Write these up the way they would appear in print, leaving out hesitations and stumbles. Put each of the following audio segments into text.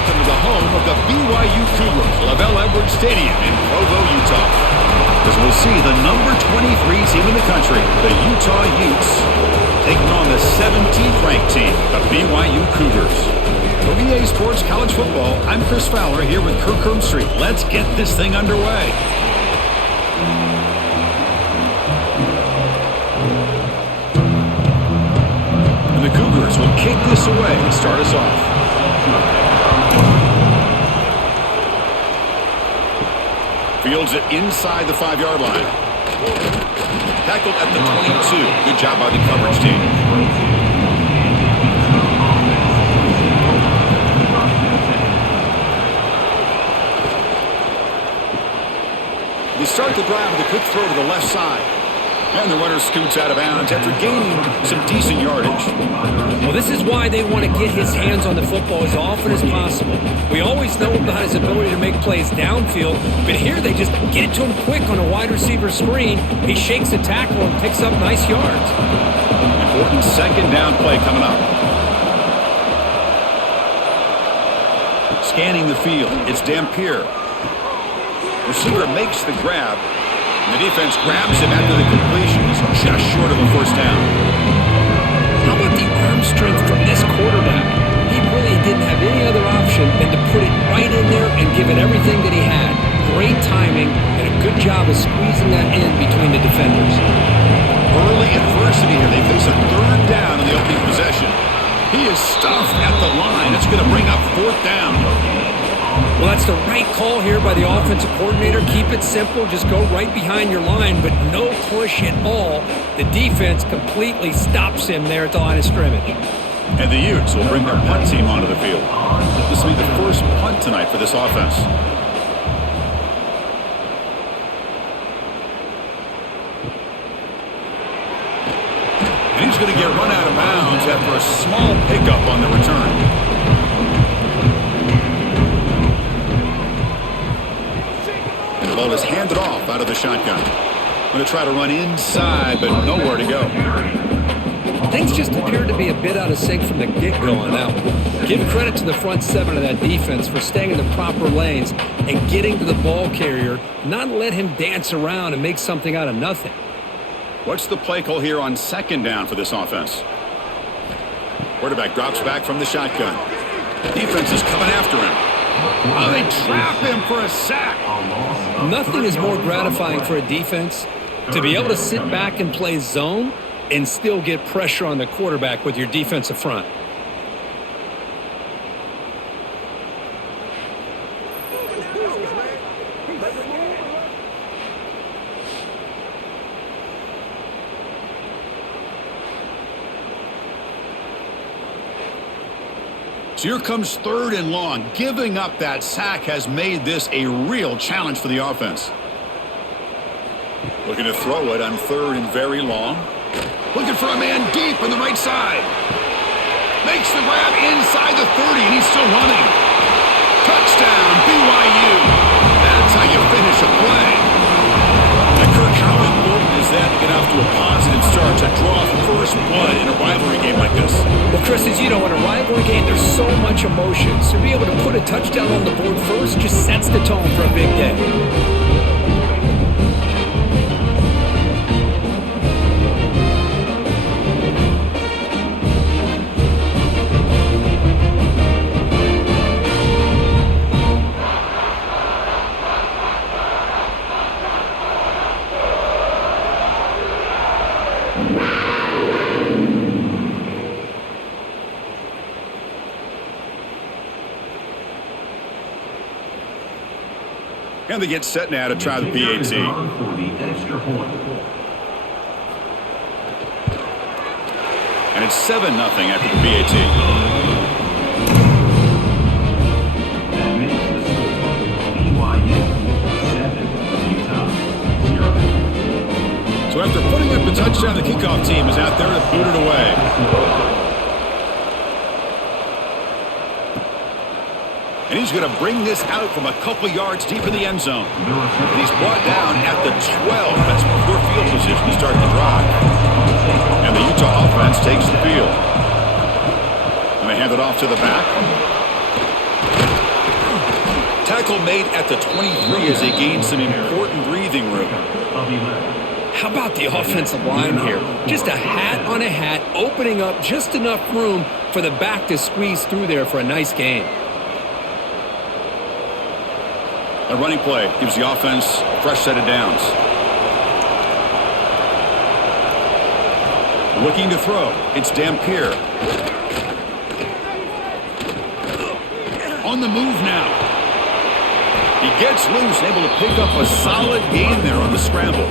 welcome to the home of the BYU Cougars, LaVell Edwards Stadium in Provo, Utah. As we'll see the number 23 team in the country, the Utah Utes, taking on the 17th ranked team, the BYU Cougars. For EA Sports College Football, I'm Chris Fowler here with Kirk Herbstreit. Let's get this thing underway. And the Cougars will kick this away to start us off. Fields it inside the 5-yard line. Tackled at the 22. Good job by the coverage team. They start the drive with a quick throw to the left side. And the runner scoots out of bounds after gaining some decent yardage. Well, this is why they want to get his hands on the football as often as possible. We always know about his ability to make plays downfield, but here they just get it to him quick on a wide receiver screen. He shakes the tackle and picks up nice yards. Important second down play coming up. Scanning the field, it's Dampier. Receiver makes the grab. And the defense grabs him after the completion. He's just short of a first down. How about the arm strength from this quarterback? He really didn't have any other option than to put it right in there and give it everything that he had. Great timing and a good job of squeezing that in between the defenders. Early adversity here. They face a third down in the opening possession. He is stuffed at the line. It's going to bring up fourth down. Well, that's the right call here by the offensive coordinator. Keep it simple. Just go right behind your line, but no push at all. The defense completely stops him there at the line of scrimmage. And the Utes will bring their punt team onto the field. This will be the first punt tonight for this offense. And he's going to get run out of bounds after a small pickup on the return. The ball is handed off out of the shotgun. Going to try to run inside, but nowhere to go. Things just appeared to be a bit out of sync from the get-go on that one. Give credit to the front seven of that defense for staying in the proper lanes and getting to the ball carrier, not let him dance around and make something out of nothing. What's the play call here on second down for this offense? Quarterback drops back from the shotgun. Defense is coming after him. Oh, they trap him for a sack. Nothing is more gratifying for a defense to be able to sit back and play zone and still get pressure on the quarterback with your defensive front. So here comes third and long. Giving up that sack has made this a real challenge for the offense. Looking to throw it on third and very long. Looking for a man deep on the right side. Makes the grab inside the 30, and he's still running. Touchdown, BYU. That's how you finish a play. And Kirk, how important is that to get off to a positive start to draw first blood in a rivalry game like this? Well, Chris, as you know, in a rivalry game, there's so much emotion. So to be able to put a touchdown on the board first just sets the tone for a big day. And they get set now to try the PAT. And it's 7-0 after the PAT. So after putting up a touchdown, the kickoff team is out there to boot it away. And he's going to bring this out from a couple yards deep in the end zone. And he's brought down at the 12. That's poor field position to start the drive. And the Utah offense takes the field. And they hand it off to the back. Tackle made at the 23 as they gain some important breathing room. How about the offensive line here? Just a hat on a hat, opening up just enough room for the back to squeeze through there for a nice gain. A running play gives the offense a fresh set of downs. Looking to throw. It's Dampier. On the move now. He gets loose, able to pick up a solid gain there on the scramble.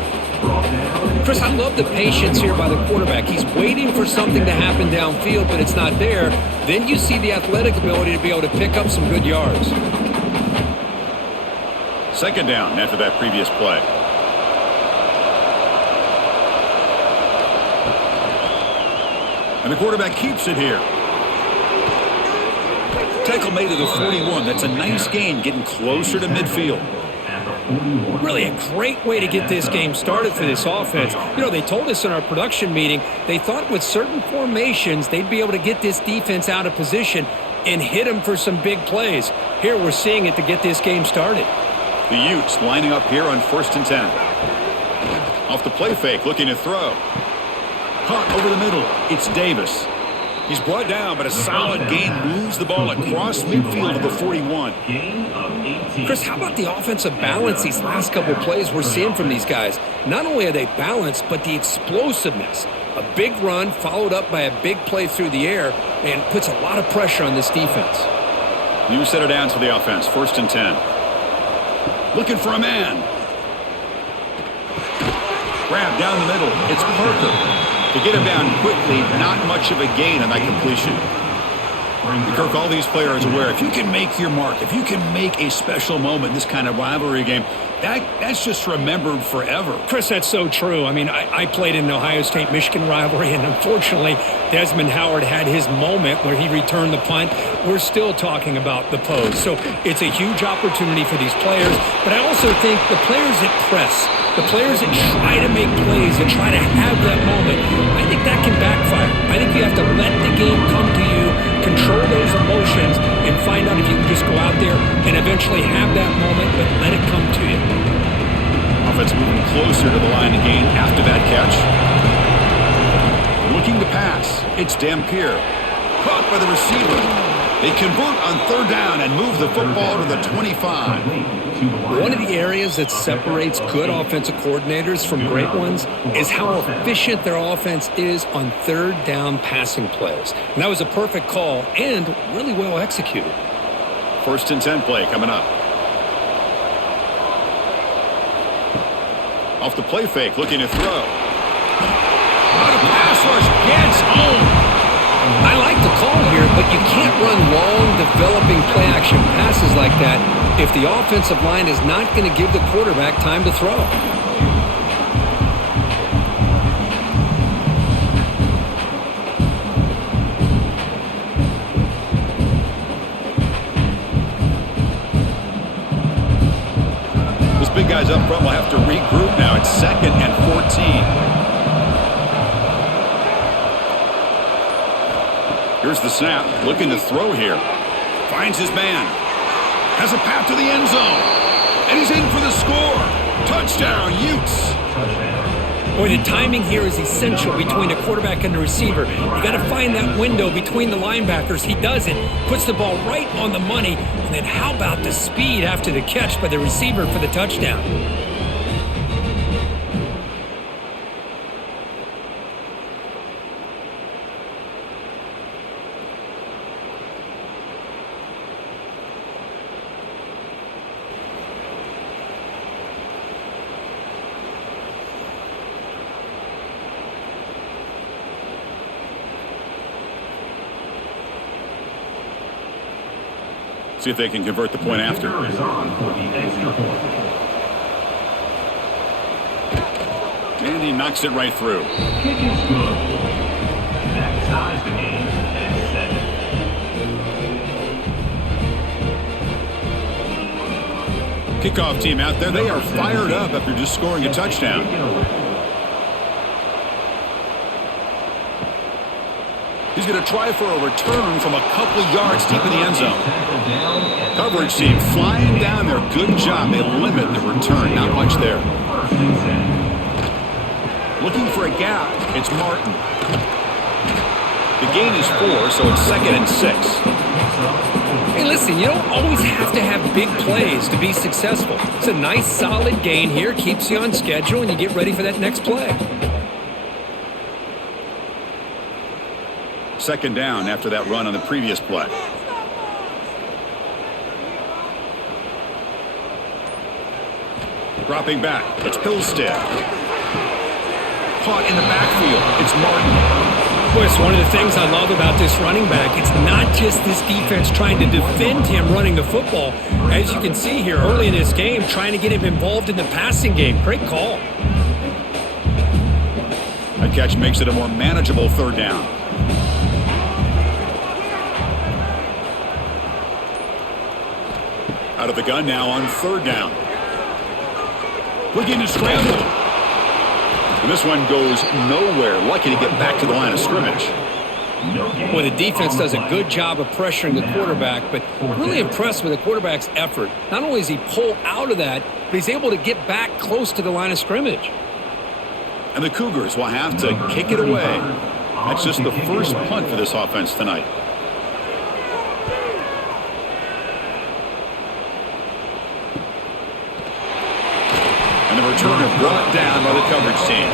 Chris, I love the patience here by the quarterback. He's waiting for something to happen downfield, but it's not there. Then you see the athletic ability to be able to pick up some good yards. Second down after that previous play. And the quarterback keeps it here. Tackle made to the 41. That's a nice gain, getting closer to midfield. Really a great way to get this game started for this offense. You know, they told us in our production meeting, they thought with certain formations, they'd be able to get this defense out of position and hit them for some big plays. Here we're seeing it to get this game started. The Utes lining up here on 1st and 10. Off the play fake, looking to throw. Caught over the middle. It's Davis. He's brought down, but a solid gain moves the ball across midfield to the 41. Chris, how about the offensive balance these last couple plays we're seeing from these guys? Not only are they balanced, but the explosiveness. A big run followed up by a big play through the air and puts a lot of pressure on this defense. New set of downs for the offense, 1st and 10. Looking for a man. Grab down the middle. It's Parker. To get him down quickly, not much of a gain on that completion. Kirk, all these players are aware, if you can make your mark, if you can make a special moment in this kind of rivalry game, that's just remembered forever. Chris, that's so true. I mean, I played in the Ohio State-Michigan rivalry, and unfortunately, Desmond Howard had his moment where he returned the punt. We're still talking about the pose. So it's a huge opportunity for these players, but I also think the players that press, the players that try to make plays, that try to have that moment, I think that can backfire. I think you have to let the game come to you, control those emotions, and find out if you can just go out there and eventually have that moment, but let it come to you. Offense moving closer to the line of gain after that catch. Looking to pass. It's Dampier. Caught by the receiver. They convert on 3rd down and move the football to the 25. One of the areas that separates good offensive coordinators from great ones is how efficient their offense is on 3rd down passing plays. And that was a perfect call and really well executed. 1st and 10 play coming up. Off the play fake, looking to throw. On a pass rush, gets home. I like the call here, but you can't run long, developing play-action passes like that if the offensive line is not going to give the quarterback time to throw. Those big guys up front will have to regroup now. It's 2nd and 14. Here's the snap, looking to throw here. Finds his man. Has a path to the end zone. And he's in for the score. Touchdown, Utes. Boy, the timing here is essential between a quarterback and a receiver. You got to find that window between the linebackers. He does it, puts the ball right on the money. And then how about the speed after the catch by the receiver for the touchdown? See if they can convert the point after. And he knocks it right through. Kickoff team out there, they are fired up after just scoring a touchdown. He's going to try for a return from a couple yards deep in the end zone. Coverage team flying down there. Good job. They limit the return. Not much there. Looking for a gap. It's Martin. The gain is 4, so it's 2nd and 6. Hey, listen, you don't always have to have big plays to be successful. It's a nice, solid gain here. Keeps you on schedule, and you get ready for that next play. 2nd down after that run on the previous play. Dropping back. It's Hillstead. Caught in the backfield. It's Martin. Boy, it's one of the things I love about this running back. It's not just this defense trying to defend him running the football. As you can see here early in this game, trying to get him involved in the passing game. Great call. That catch makes it a more manageable 3rd down. Out of the gun now on 3rd down. Looking to scramble. And this one goes nowhere. Lucky to get back to the line of scrimmage. Well, the defense does a good job of pressuring the quarterback, but really impressed with the quarterback's effort. Not only does he pull out of that, but he's able to get back close to the line of scrimmage. And the Cougars will have to kick it away. That's just the first punt for this offense tonight. And the returner brought down by the coverage team.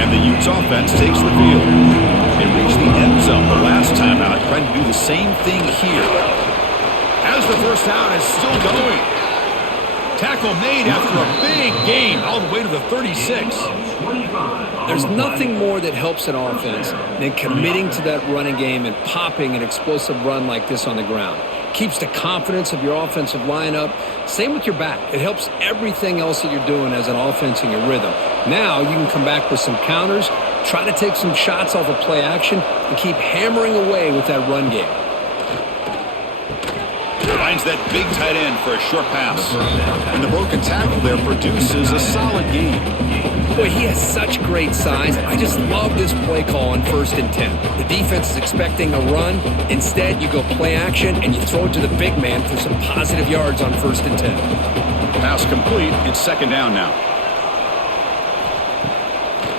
And the Utes offense takes the field. They reached the end zone the last time out, trying to do the same thing here. As the first down is still going. Tackle made after a big gain all the way to the 36. There's nothing more that helps an offense than committing to that running game and popping an explosive run like this on the ground. Keeps the confidence of your offensive line up. Same with your back. It helps everything else that you're doing as an offense in your rhythm. Now you can come back with some counters, try to take some shots off of play action, and keep hammering away with that run game. Finds that big tight end for a short pass. And the broken tackle there produces a solid gain. Boy, he has such great size. I just love this play call on 1st and 10. The defense is expecting a run. Instead, you go play action and you throw it to the big man for some positive yards on 1st and 10. Pass complete. It's 2nd down now.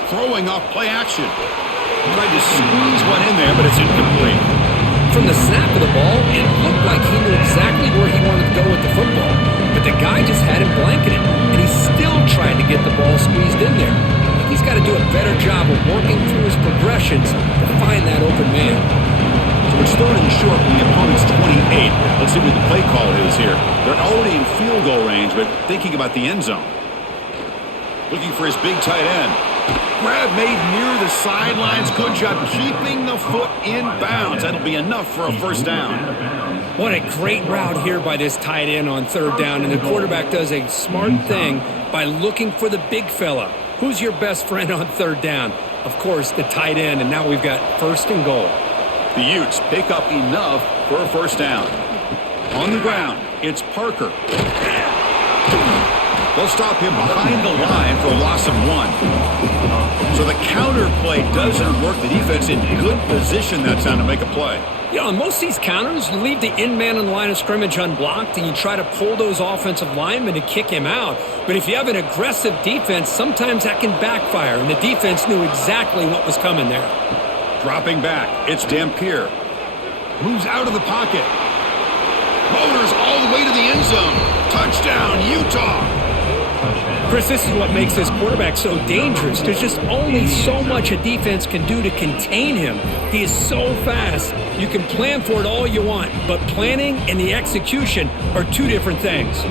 Throwing off play action. Tried to squeeze one in there, but it's incomplete. From the snap of the ball, it looked like he knew exactly where he wanted to go with the football. But the guy just had him blanketed, and he still tried to get the ball squeezed in there. He's got to do a better job of working through his progressions to find that open man. So it's 3rd and short from the opponent's 28. Let's see what the play call is here. They're already in field goal range, but thinking about the end zone. Looking for his big tight end. Grab made near the sidelines. Good job keeping the foot in bounds. That'll be enough for a 1st down. What a great route here by this tight end on 3rd down. And the quarterback does a smart thing by looking for the big fella. Who's your best friend on 3rd down? Of course, the tight end. And now we've got 1st and goal. The Utes pick up enough for a 1st down. On the ground, it's Parker. They'll stop him behind the line for a loss of 1. So the counter play doesn't work. The defense in good position that time to make a play. You know, on most of these counters, you leave the in man on the line of scrimmage unblocked and you try to pull those offensive linemen to kick him out. But if you have an aggressive defense, sometimes that can backfire. And the defense knew exactly what was coming there. Dropping back, it's Dampier. Moves out of the pocket. Motors all the way to the end zone. Touchdown, Utah. Chris, this is what makes this quarterback so dangerous. There's just only so much a defense can do to contain him. He is so fast. You can plan for it all you want, but planning and the execution are two different things.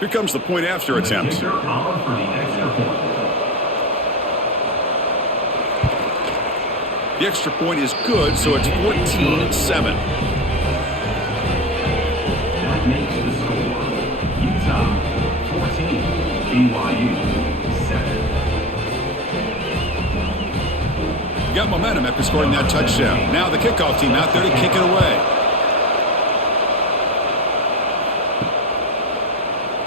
Here comes the point after attempt. The extra point is good, so it's 14-7. That makes the score Utah 14, BYU 7. Got momentum after scoring that touchdown. Now the kickoff team out there to kick it away.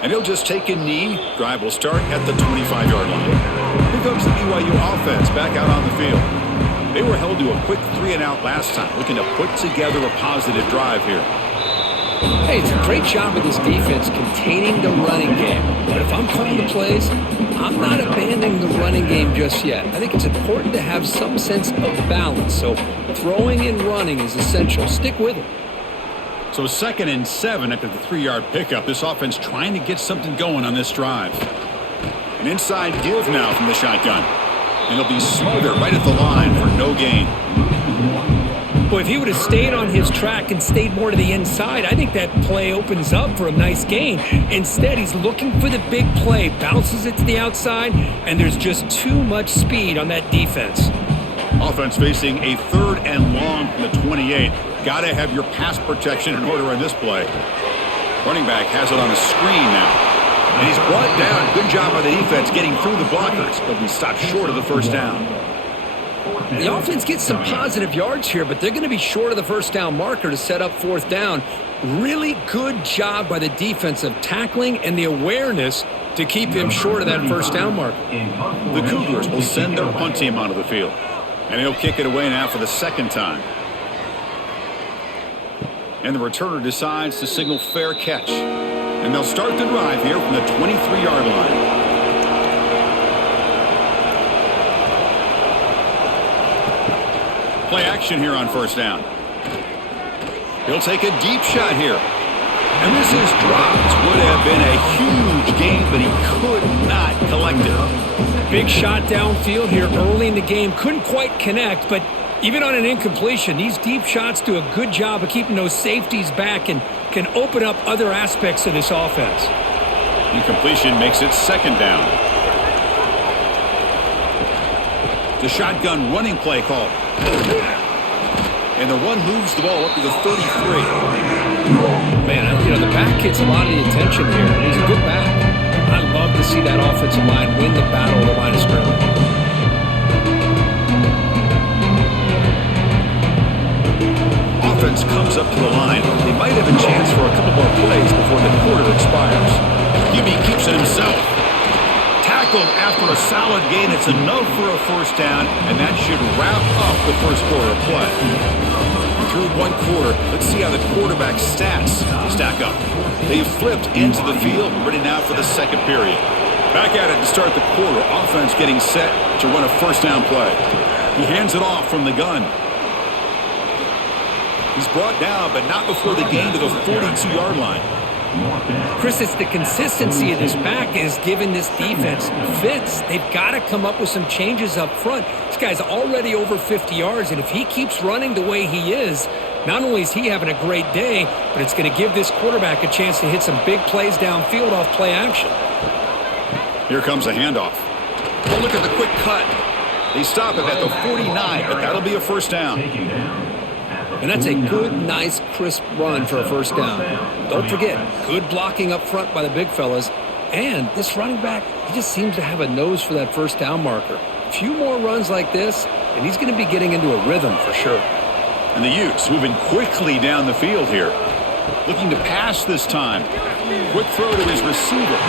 And he'll just take a knee. Drive will start at the 25-yard line. Here comes the BYU offense back out on the field. They were held to a quick 3-and-out last time, looking to put together a positive drive here. Hey, it's a great job of this defense containing the running game. But if I'm calling the plays, I'm not abandoning the running game just yet. I think it's important to have some sense of balance. So throwing and running is essential. Stick with it. So 2nd and 7 after the 3-yard pickup. This offense trying to get something going on this drive. An inside give now from the shotgun. And he'll be smothered right at the line for no gain. Boy, if he would have stayed on his track and stayed more to the inside, I think that play opens up for a nice gain. Instead, he's looking for the big play, bounces it to the outside, and there's just too much speed on that defense. Offense facing a 3rd and long from the 28. Got to have your pass protection in order on this play. Running back has it on a screen now. And he's brought down. Good job by the defense getting through the blockers, but we stopped short of the first down. The offense gets some positive yards here, but they're going to be short of the first down marker to set up 4th down. Really good job by the defense of tackling and the awareness to keep him short of that first down marker. The Cougars will send their punt team onto the field. And he'll kick it away now for the 2nd time. And the returner decides to signal fair catch. And they'll start the drive here from the 23-yard line. Play action here on 1st down. He'll take a deep shot here. And this is dropped. Would have been a huge gain, but he could not collect it. Big shot downfield here early in the game. Couldn't quite connect, but even on an incompletion, these deep shots do a good job of keeping those safeties back and can open up other aspects of this offense. Incompletion makes it 2nd down. The shotgun running play call. And the run moves the ball up to the 33. Man, you know, the back gets a lot of the attention here. He's a good back. I love to see that offensive line win the battle of the line of scrimmage. Offense comes up to the line. They might have a chance for a couple more plays before the quarter expires. QB keeps it himself. Tackled after a solid gain. It's enough for a 1st down, and that should wrap up the first quarter of play. Through 1 quarter, let's see how the quarterback's stats stack up. They've flipped into the field, ready now for the 2nd period. Back at it to start the quarter. Offense getting set to run a 1st down play. He hands it off from the gun. He's brought down, but not before the gain to the 42-yard line. Chris, it's the consistency of this back is giving this defense fits. They've got to come up with some changes up front. This guy's already over 50 yards, and if he keeps running the way he is, not only is he having a great day, but it's going to give this quarterback a chance to hit some big plays downfield off play action. Here comes a handoff. Oh, look at the quick cut. They stop it at the 49, but that'll be a 1st down. And that's a good, nice, crisp run for a 1st down. Don't forget, good blocking up front by the big fellas. And this running back, he just seems to have a nose for that 1st down marker. A few more runs like this, and he's going to be getting into a rhythm for sure. And the Utes moving quickly down the field here. Looking to pass this time. Quick throw to his receiver.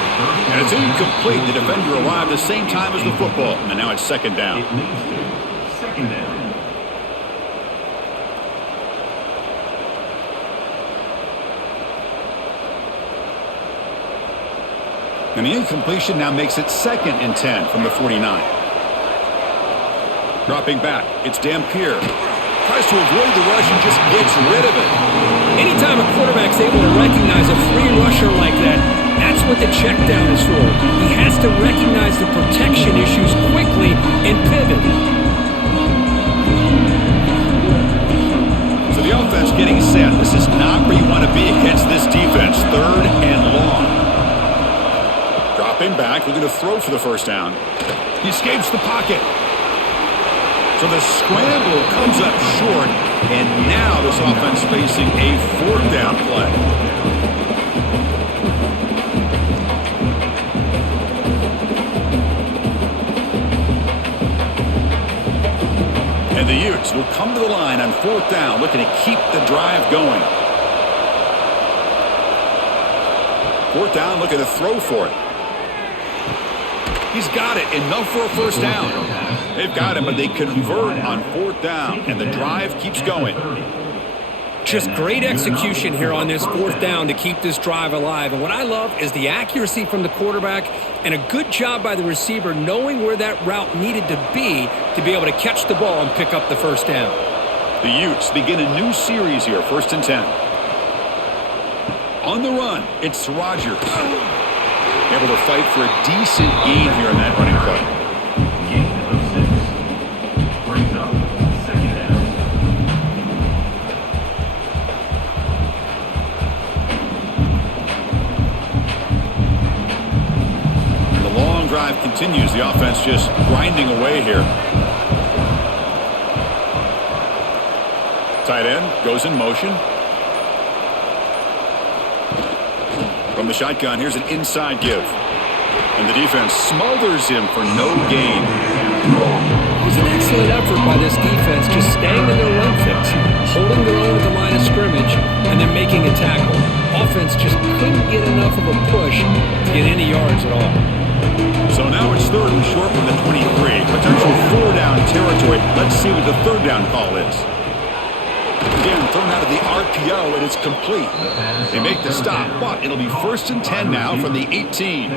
And it's incomplete. The defender arrived the same time as the football. And now it's 2nd down. 2nd down. And the incompletion now makes it 2nd and 10 from the 49. Dropping back, it's Dampier. Tries to avoid the rush and just gets rid of it. Anytime a quarterback's able to recognize a free rusher like that, that's what the check down is for. He has to recognize the protection issues quickly and pivot. So the offense getting set. This is not where you want to be against this defense. 3rd and long. Dropping back, looking to throw for the 1st down. He escapes the pocket. So the scramble comes up short, and now this offense facing a 4th down play. And the Utes will come to the line on 4th down, looking to keep the drive going. Fourth down, looking to throw for it. He's got it. Enough for a first down. They've got him, but they convert on fourth down, and the drive keeps going. Just great execution here on this fourth down to keep this drive alive. And what I love is the accuracy from the quarterback and a good job by the receiver knowing where that route needed to be able to catch the ball and pick up the first down. The Utes begin a new series here, 1st and 10. On the run, it's Rodgers. Able to fight for a decent gain here in that running play. Gain of 6. Brings up 2nd down. And the long drive continues. The offense just grinding away here. Tight end goes in motion. From the shotgun, here's an inside give. And the defense smothers him for no gain. It was an excellent effort by this defense, just staying in their run fix, holding their own at the line of scrimmage, and then making a tackle. Offense just couldn't get enough of a push to get any yards at all. So now it's 3rd and short from the 23. Potential 4-down territory. Let's see what the 3rd down call is. Again, thrown out of the RPO, and it's complete. They make the stop, but it'll be 1st and 10 now from the 18.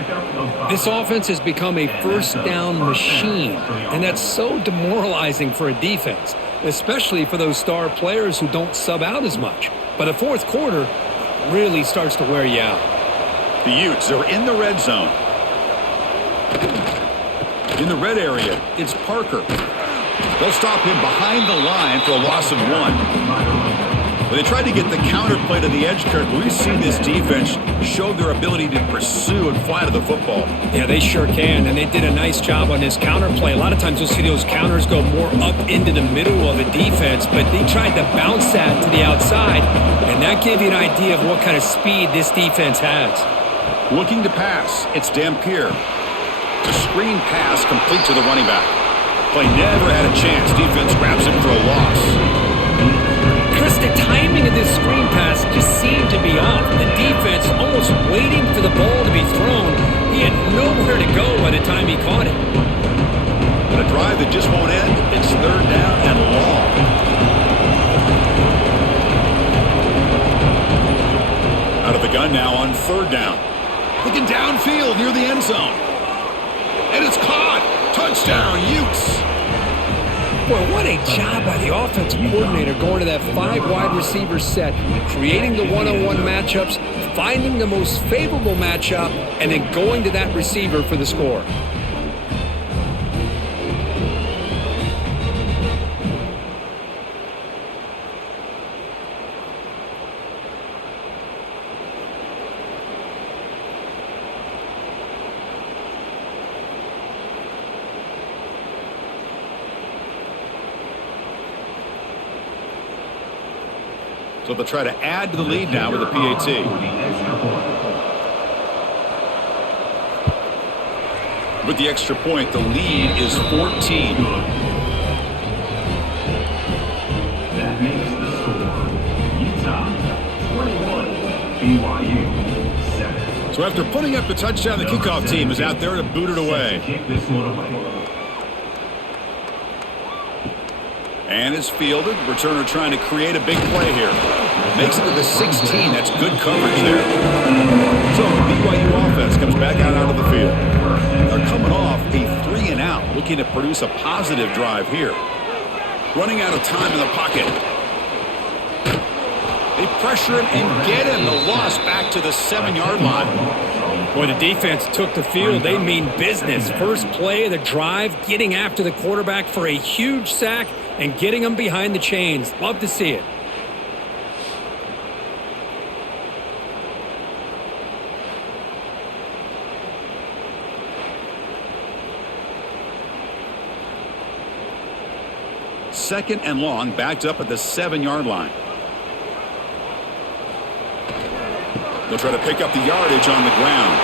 This offense has become a first down machine, and that's so demoralizing for a defense, especially for those star players who don't sub out as much. But the fourth quarter really starts to wear you out. The Utes are in the red zone. In the red area, it's Parker. They'll stop him behind the line for a loss of 1. But they tried to get the counter play to the edge, Kirk. We've seen this defense show their ability to pursue and fly to the football. Yeah, they sure can, and they did a nice job on this counter play. A lot of times you'll see those counters go more up into the middle of a defense, but they tried to bounce that to the outside, and that gave you an idea of what kind of speed this defense has. Looking to pass, it's Dampier. The screen pass complete to the running back. Play never had a chance. Defense grabs him for a loss. Chris, the timing of this screen pass just seemed to be off. The defense almost waiting for the ball to be thrown. He had nowhere to go by the time he caught it. But a drive that just won't end. It's 3rd down and long. Out of the gun now on 3rd down. Looking downfield near the end zone. And it's caught. Touchdown, Utes. Boy, what a job by the offensive coordinator going to that 5 wide receiver set, creating the one-on-one matchups, finding the most favorable matchup, and then going to that receiver for the score. So they'll try to add to the lead now with a PAT. With the extra point, the lead is 14. That makes the score Utah 21, BYU 7. So after putting up the touchdown, the kickoff team is out there to boot it away. Kick this one away. And it's fielded. Returner trying to create a big play here. Makes it to the 16. That's good coverage there. So the BYU offense comes back out onto the field. They're coming off a 3-and-out, looking to produce a positive drive here. Running out of time in the pocket. They pressure him and get him. The loss back to the 7-yard line. Boy, the defense took the field. They mean business. First play of the drive, getting after the quarterback for a huge sack and getting him behind the chains. Love to see it. Second and long, backed up at the 7-yard line. They'll try to pick up the yardage on the ground.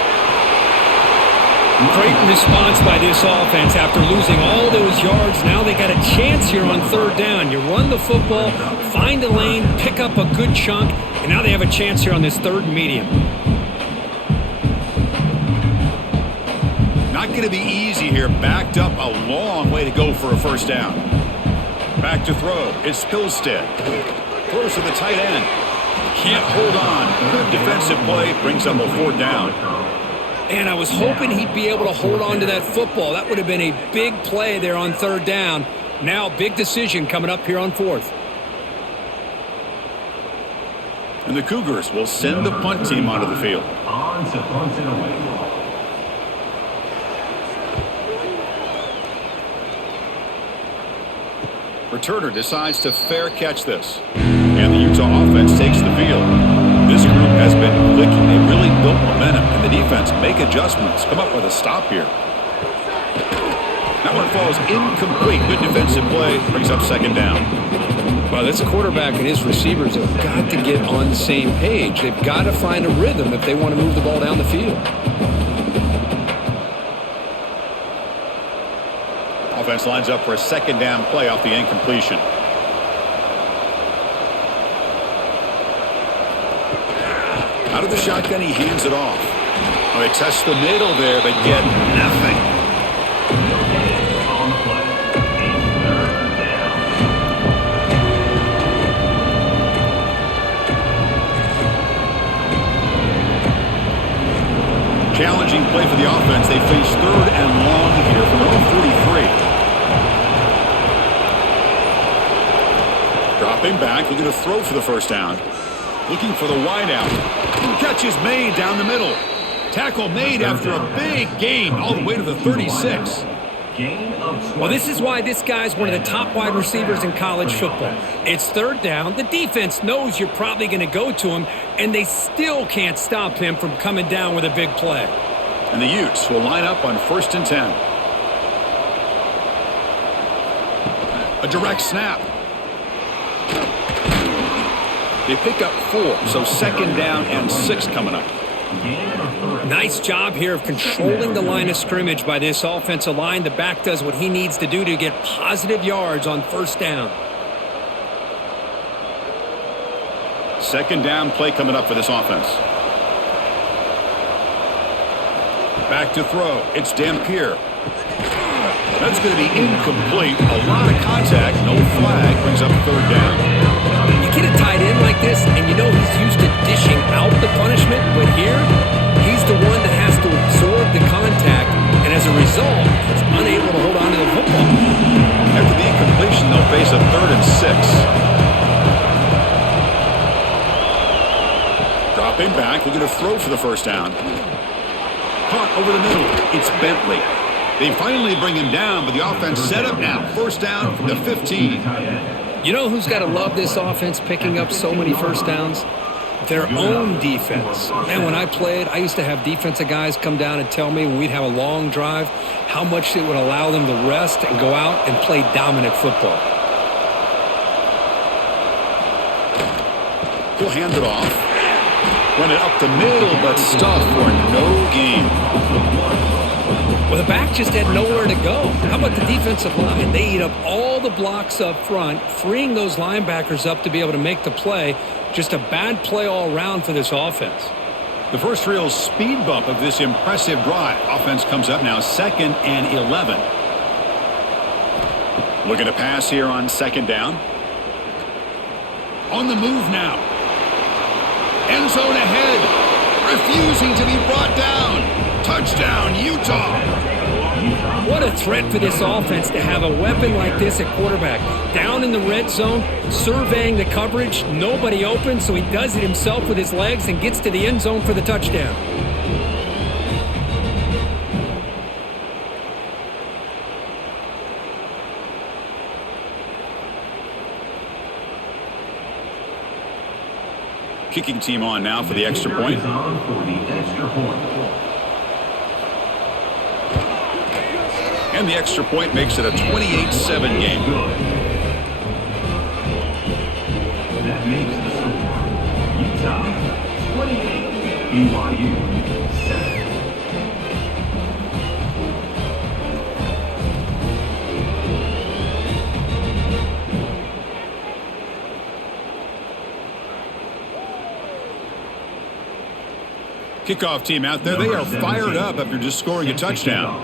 Great response by this offense after losing all those yards. Now they got a chance here on 3rd down. You run the football, find a lane, pick up a good chunk, and now they have a chance here on this 3rd and medium. Not going to be easy here. Backed up a long way to go for a first down. Back to throw. It's Pilstead. Throws to the tight end. Can't hold on. Good defensive play. Brings up a fourth down. And I was hoping he'd be able to hold on to that football. That would have been a big play there on third down. Now, big decision coming up here on fourth. And the Cougars will send the punt team onto the field. On to punt it away. Returner decides to fair catch this. And the Utah offense takes the field. This group has been clicking. They really built momentum. And the defense make adjustments. Come up with a stop here. That one falls incomplete. Good defensive play. Brings up second down. Well, this quarterback and his receivers have got to get on the same page. They've got to find a rhythm if they want to move the ball down the field. Offense lines up for a second down play off the incompletion. Out of the shotgun, he hands it off. Oh, they test the middle there, but get nothing. On the play. Third down. Challenging play for the offense. They face third and long here from their own 43. Dropping back, looking to throw for the first down. Looking for the wideout. Catch is made down the middle. Tackle made after a big gain all the way to the 36. Gain of 20. Well, this is why this guy's one of the top wide receivers in college football. It's third down. The defense knows you're probably going to go to him, and they still can't stop him from coming down with a big play. And the Utes will line up on 1st and 10. A direct snap. They pick up 4, so second down and 6 coming up. Nice job here of controlling the line of scrimmage by this offensive line. The back does what he needs to do to get positive yards on first down. Second down play coming up for this offense. Back to throw. It's Dampier. That's going to be incomplete. A lot of contact. No flag. Brings up third down. You get a tight end like this, and you know he's used to dishing out the punishment, but here, he's the one that has to absorb the contact, and as a result, he's unable to hold on to the football. After the incompletion, they'll face a 3rd and 6. Dropping back, looking to throw for the first down. Caught over the middle. It's Bentley. They finally bring him down, but the offense set up now. First down from the 15. You know who's got to love this offense picking up so many first downs? Their own defense. Man, when I played, I used to have defensive guys come down and tell me when we'd have a long drive how much it would allow them to rest and go out and play dominant football. He'll hand it off. Run it up the middle, but stuffed for no gain. Well, the back just had nowhere to go. How about the defensive line? They eat up all the blocks up front, freeing those linebackers up to be able to make the play. Just a bad play all around for this offense. The first real speed bump of this impressive drive. Offense comes up now 2nd and 11. Looking to pass here on second down. On the move now. End zone ahead. Refusing to be brought down. Touchdown, Utah. What a threat for this offense to have a weapon like this at quarterback. Down in the red zone, surveying the coverage, nobody open, so he does it himself with his legs and gets to the end zone for the touchdown. Kicking team on now for the extra point. And the extra point makes it a 28-7 game. That makes the score Utah 28, BYU 7. Kickoff team out there, they are fired up after just scoring a touchdown.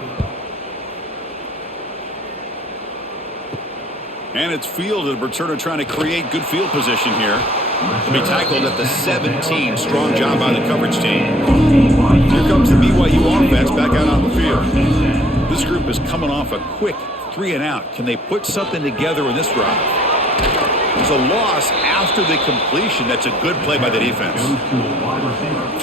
And it's fielded. Returner trying to create good field position here. To be tackled at the 17. Strong job by the coverage team. Here comes the BYU offense back out on the field. This group is coming off a quick 3-and-out. Can they put something together in this drive? There's a loss after the completion. That's a good play by the defense.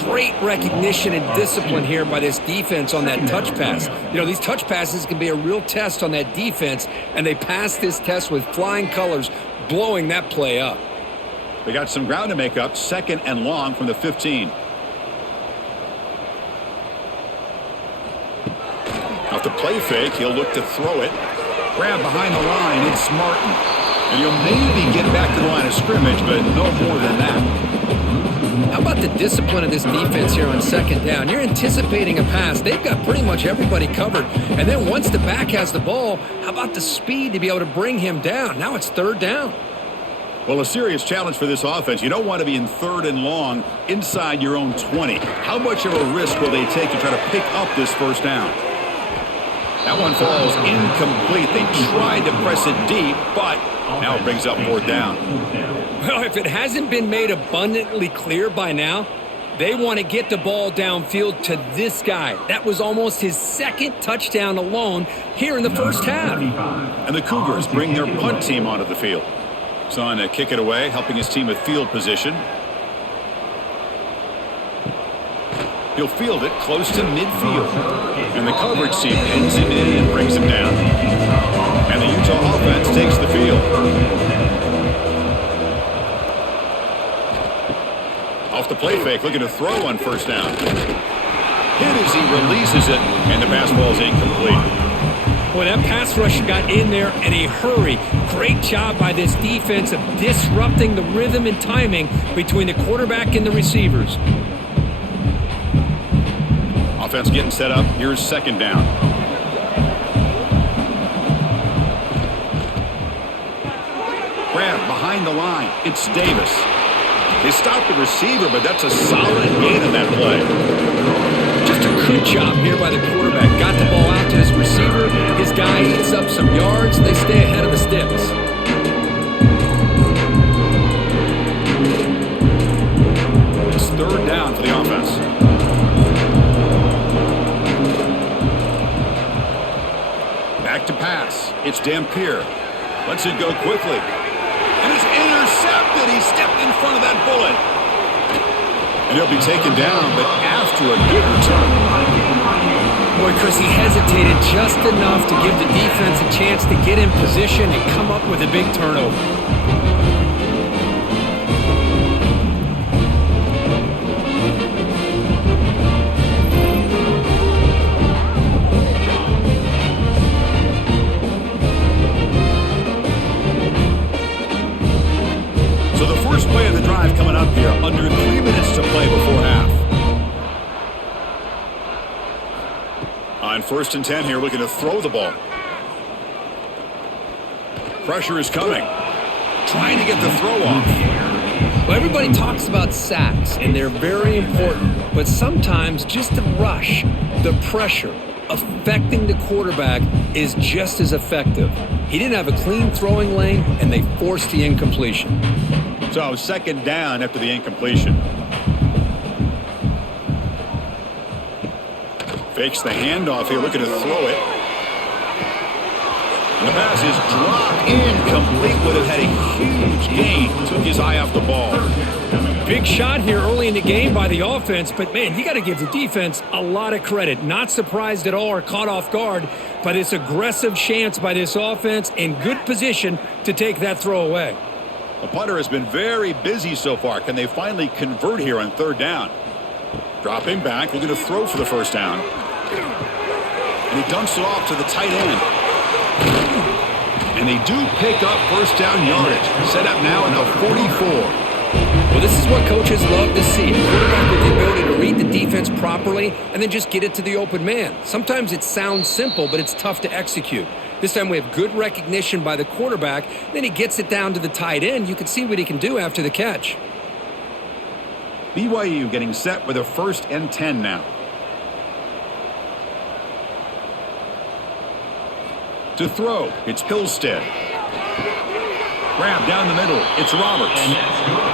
Great recognition and discipline here by this defense on that touch pass. You know, these touch passes can be a real test on that defense, and they passed this test with flying colors, blowing that play up. They got some ground to make up. 2nd and long from the 15. Off the play fake, he'll look to throw it. Grab behind the line. It's Martin. And he'll maybe get back to the line of scrimmage, but no more than that. How about the discipline of this defense here on 2nd down? You're anticipating a pass. They've got pretty much everybody covered. And then once the back has the ball, how about the speed to be able to bring him down? Now it's 3rd down. Well, a serious challenge for this offense. You don't want to be in 3rd and long inside your own 20. How much of a risk will they take to try to pick up this 1st down? That one falls incomplete. They tried to press it deep, but now it brings up 4th down. Well, if it hasn't been made abundantly clear by now, they want to get the ball downfield to this guy. That was almost his 2nd touchdown alone here in the 1st half. And the Cougars bring their punt team onto the field. Son to kick it away, helping his team with field position. He'll field it close to midfield. And the coverage team pins him in and brings him down. And the Utah offense takes the field. Off the play fake, looking to throw on 1st down. Hit as he releases it, and the pass ball is incomplete. Boy, that pass rush got in there in a hurry. Great job by this defense of disrupting the rhythm and timing between the quarterback and the receivers. Offense getting set up. Here's 2nd down. Grab behind the line. It's Davis. They stopped the receiver, but that's a solid gain in that play. Just a good job here by the quarterback. Got the ball out to his receiver. His guy eats up some yards. They stay ahead of the sticks. It's 3rd down for the offense. Back to pass. It's Dampier. Lets it go quickly. And it's intercepted. He stepped in front of that bullet. And he'll be taken down, but after a good return. Boy, Chris, he hesitated just enough to give the defense a chance to get in position and come up with a big turnover. So the first play of the drive coming up here, under 3 minutes to play before half. On 1st and 10 here, looking to throw the ball. Pressure is coming. Trying to get the throw off. Well, everybody talks about sacks, and they're very important. But sometimes just the rush, the pressure, affecting the quarterback is just as effective. He didn't have a clean throwing lane, and they forced the incompletion. So 2nd down after the incompletion. Fakes the handoff here, looking to throw it. And the pass is dropped incomplete. Would have had a huge gain. Took his eye off the ball. Big shot here early in the game by the offense, but man, you got to give the defense a lot of credit. Not surprised at all or caught off guard by this aggressive chance by this offense in good position to take that throw away. The punter has been very busy so far. Can they finally convert here on 3rd down? Dropping back, looking to throw for the 1st down. And he dumps it off to the tight end. And they do pick up 1st down yardage. Set up now at the 44. Well, this is what coaches love to see. A quarterback with the ability to read the defense properly and then just get it to the open man. Sometimes it sounds simple, but it's tough to execute. This time we have good recognition by the quarterback. Then he gets it down to the tight end. You can see what he can do after the catch. BYU getting set with a 1st and 10 now. To throw, it's Hillstead. Grab down the middle, it's Roberts.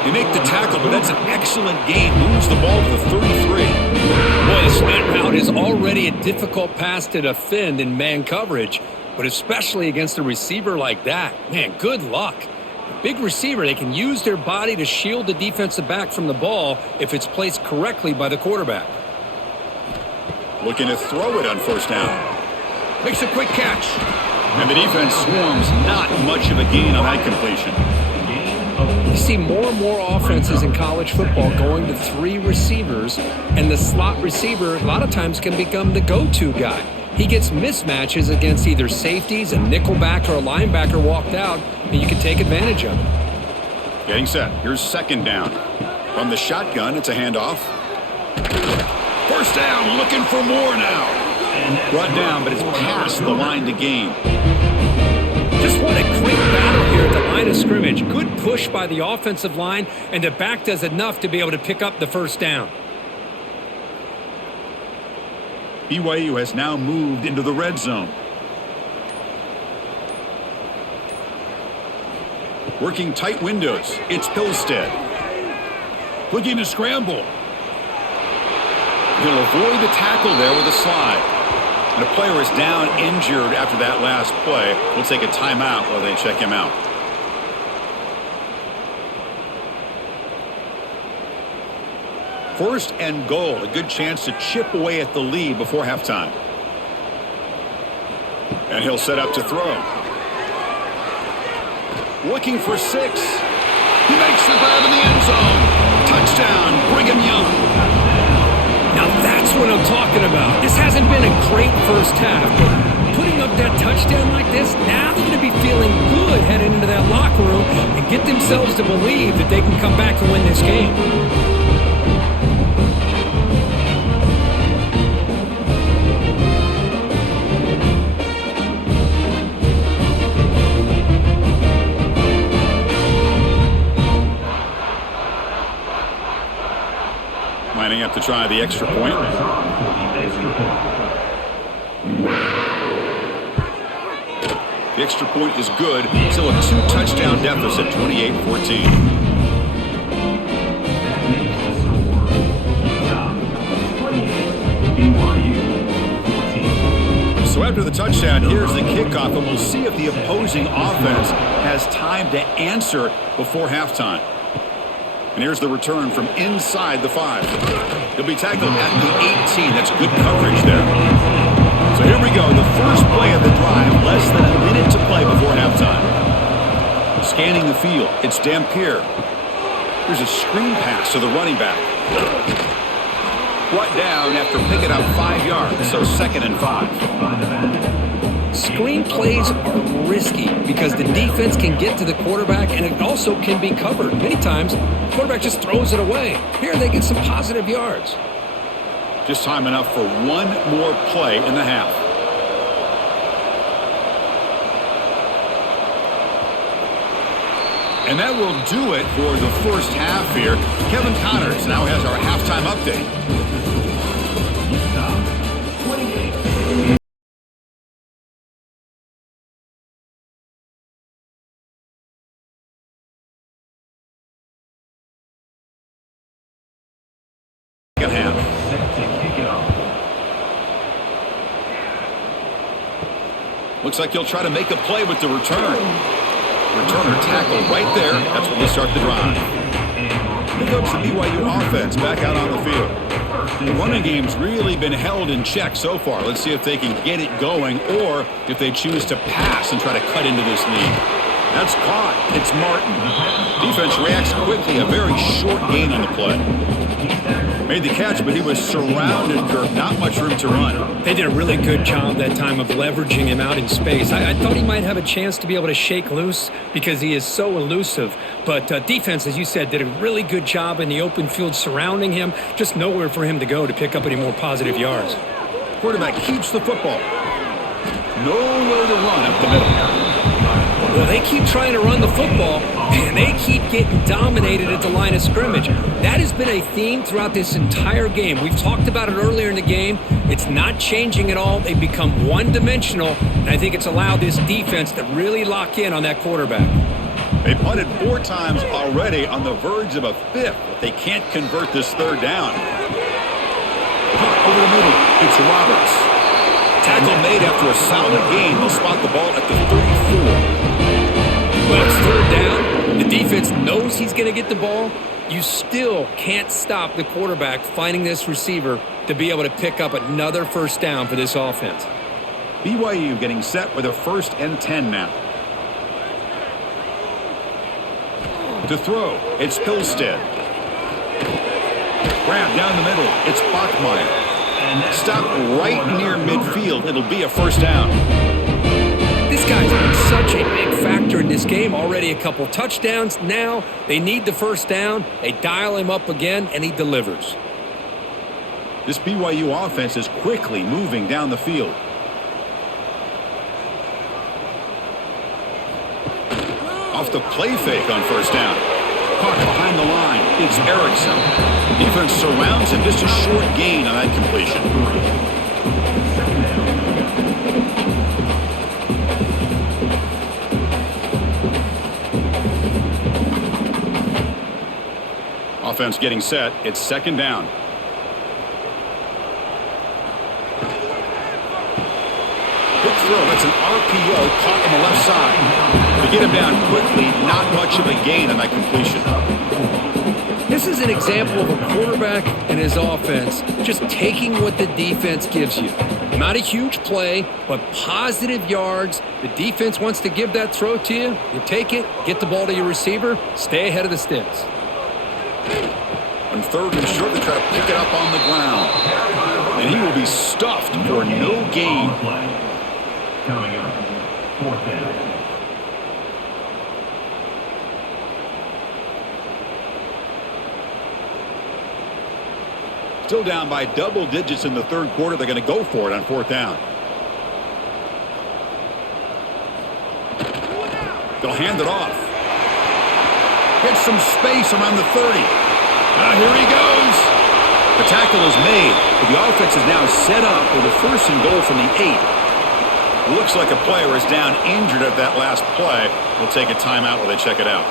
They make the tackle, but that's an excellent gain. Moves the ball to the 33. Boy, the slant route is already a difficult pass to defend in man coverage, but especially against a receiver like that. Man, good luck. A big receiver, they can use their body to shield the defensive back from the ball if it's placed correctly by the quarterback. Looking to throw it on 1st down. Makes a quick catch. And the defense swarms, not much of a gain on that completion. You see more and more offenses in college football going to 3 receivers, and the slot receiver a lot of times can become the go-to guy. He gets mismatches against either safeties, a nickelback, or a linebacker walked out, and you can take advantage of it. Getting set. Here's 2nd down. From the shotgun, it's a handoff. 1st down, looking for more now. Brought down, but it's past the line to gain. Just what a great battle here at the line of scrimmage. Good push by the offensive line, and the back does enough to be able to pick up the 1st down. BYU has now moved into the red zone. Working tight windows, it's Hillstead. Looking to scramble. He'll avoid the tackle there with a slide. And a player is down injured after that last play. We'll take a timeout while they check him out. First and goal, a good chance to chip away at the lead before halftime. And he'll set up to throw. Looking for 6. He makes the grab in the end zone. Touchdown, Brigham Young. Now that's what I'm talking about. This hasn't been a great first half, but putting up that touchdown like this, now they're going to be feeling good heading into that locker room and get themselves to believe that they can come back and win this game. Lining up to try the extra point. The extra point is good. Still a 2-touchdown deficit, 28-14. So after the touchdown, here's the kickoff, and we'll see if the opposing offense has time to answer before halftime. And here's the return from inside the 5. He'll be tackled at the 18. That's good coverage there. So here we go. The first play of the drive. Less than a minute to play before halftime. Scanning the field. It's Dampier. Here's a screen pass to the running back. Brought down after picking up 5 yards. So 2nd and 5. Screen plays are risky because the defense can get to the quarterback, and it also can be covered. Many times, the quarterback just throws it away. Here they get some positive yards. Just time enough for one more play in the half. And that will do it for the first half here. Kevin Connors now has our halftime update. Looks like he'll try to make a play with the return. Returner tackle right there. That's when they start the drive. Here comes the BYU offense back out on the field. The running game's really been held in check so far. Let's see if they can get it going or if they choose to pass and try to cut into this lead. That's caught. It's Martin. Defense reacts quickly. A very short gain on the play. Made the catch, but he was surrounded, Kirk. Not much room to run. They did a really good job that time of leveraging him out in space. I thought he might have a chance to be able to shake loose because he is so elusive. But defense, as you said, did a really good job in the open field surrounding him. Just nowhere for him to go to pick up any more positive yards. Quarterback keeps the football. Nowhere to run up the middle. Well, they keep trying to run the football, And they keep getting dominated at the line of scrimmage. That has been a theme throughout this entire game. We've talked about it earlier in the game. It's not changing at all. They've become one-dimensional, and I think it's allowed this defense to really lock in on that quarterback. They punted 4 times already, on the verge of a 5th, but they can't convert this 3rd down. Punt over the middle. It's Roberts. Tackle made after a solid gain. They'll spot the ball at the 34. Well, it's 3rd down. The defense knows he's going to get the ball. You still can't stop the quarterback finding this receiver to be able to pick up another 1st down for this offense. BYU getting set with a 1st and 10 now. To throw, it's Pilstead. Grab down the middle, it's Bachmeier. Stop right near midfield. It'll be a 1st down. This guy's been such a big factor in this game. Already a couple touchdowns. Now they need the 1st down. They dial him up again, and he delivers. This BYU offense is quickly moving down the field. Off the play fake on 1st down. Caught behind the line. It's Erickson. Defense surrounds him. Just a short gain on that completion. Offense getting set. It's 2nd down. Quick throw. That's an RPO caught on the left side. To get him down quickly, not much of a gain on that completion. This is an example of a quarterback and his offense just taking what the defense gives you. Not a huge play, but positive yards. The defense wants to give that throw to you. You take it, get the ball to your receiver, stay ahead of the sticks. On 3rd and short, they try to pick it up on the ground. And he will be stuffed for no gain. Coming up, 4th down. Still down by double digits in the 3rd quarter. They're going to go for it on 4th down. They'll hand it off. Get some space around the 30. Here he goes. The tackle is made, but the offense is now set up with a 1st and goal from the 8. Looks like a player is down injured at that last play. We'll take a timeout while they check it out.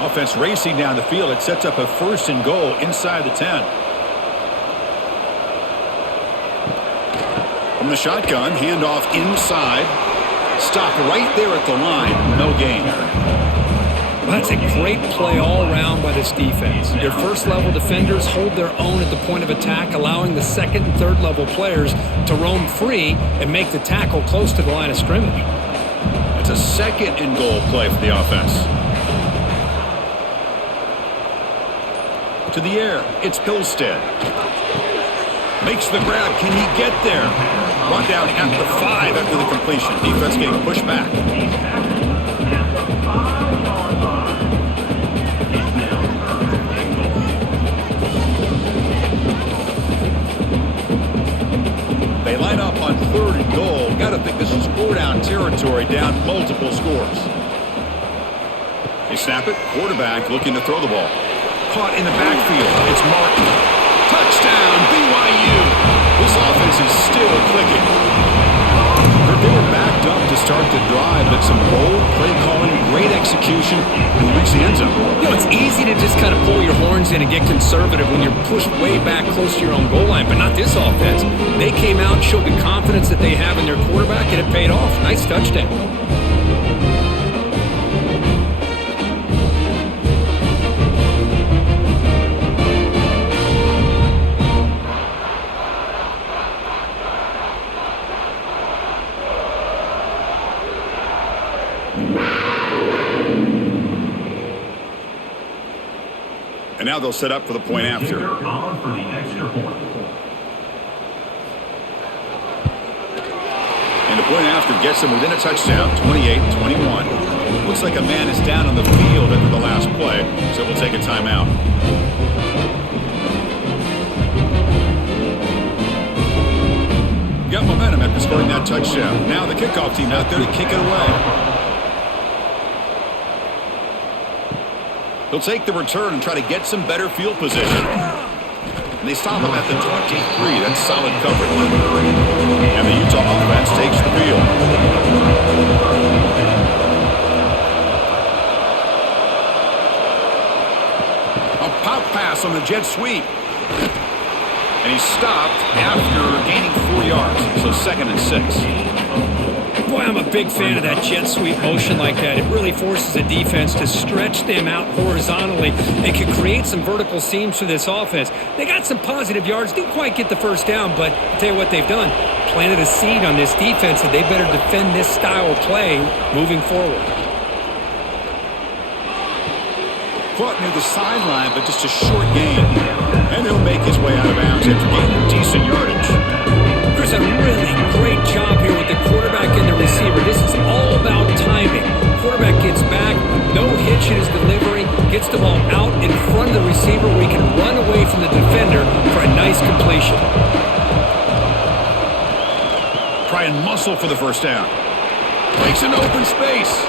Offense racing down the field. It sets up a 1st and goal inside the 10. From the shotgun, handoff inside. Stopped right there at the line. No gain. Well, that's a great play all around by this defense. Your 1st-level defenders hold their own at the point of attack, allowing the 2nd and 3rd-level players to roam free and make the tackle close to the line of scrimmage. It's a 2nd and goal play for the offense. To the air, it's Pilstead. Makes the grab. Can he get there? Brought down at the 5 after the completion. Defense getting pushed back. They line up on 3rd and goal. Got to think this is 4-down territory, down multiple scores. They snap it. Quarterback looking to throw the ball. Caught in the backfield. It's Martin. Touchdown, BYU. This offense is still clicking. They were backed up to start the drive, but some bold play calling, great execution, and we reach the end zone. You know, it's easy to just kind of pull your horns in and get conservative when you're pushed way back close to your own goal line, but not this offense. They came out and showed the confidence that they have in their quarterback, and it paid off. Nice touchdown. And now they'll set up for the point after. On for the extra point. And the point after gets them within a touchdown, 28-21. Looks like a man is down on the field after the last play, so we'll take a timeout. Got momentum after scoring that touchdown. Now the kickoff team out there to kick it away. He'll take the return and try to get some better field position. And they stop him at the 23. That's solid coverage. And the Utah offense takes the field. A pop pass on the jet sweep. And he's stopped after gaining 4 yards. So 2nd and 6. Boy, I'm a big fan of that jet sweep motion like that. It really forces a defense to stretch them out horizontally and can create some vertical seams for this offense. They got some positive yards, didn't quite get the first down, but I'll tell you what they've done. Planted a seed on this defense that they better defend this style of play moving forward. Caught near the sideline, but just a short gain. And he'll make his way out of bounds after gaining decent yardage. Chris, a really great job here with the quarterback and the receiver. This is all about timing. Quarterback gets back, no hitch in his delivery, gets the ball out in front of the receiver where he can run away from the defender for a nice completion. Try and muscle for the first down. Makes an open space.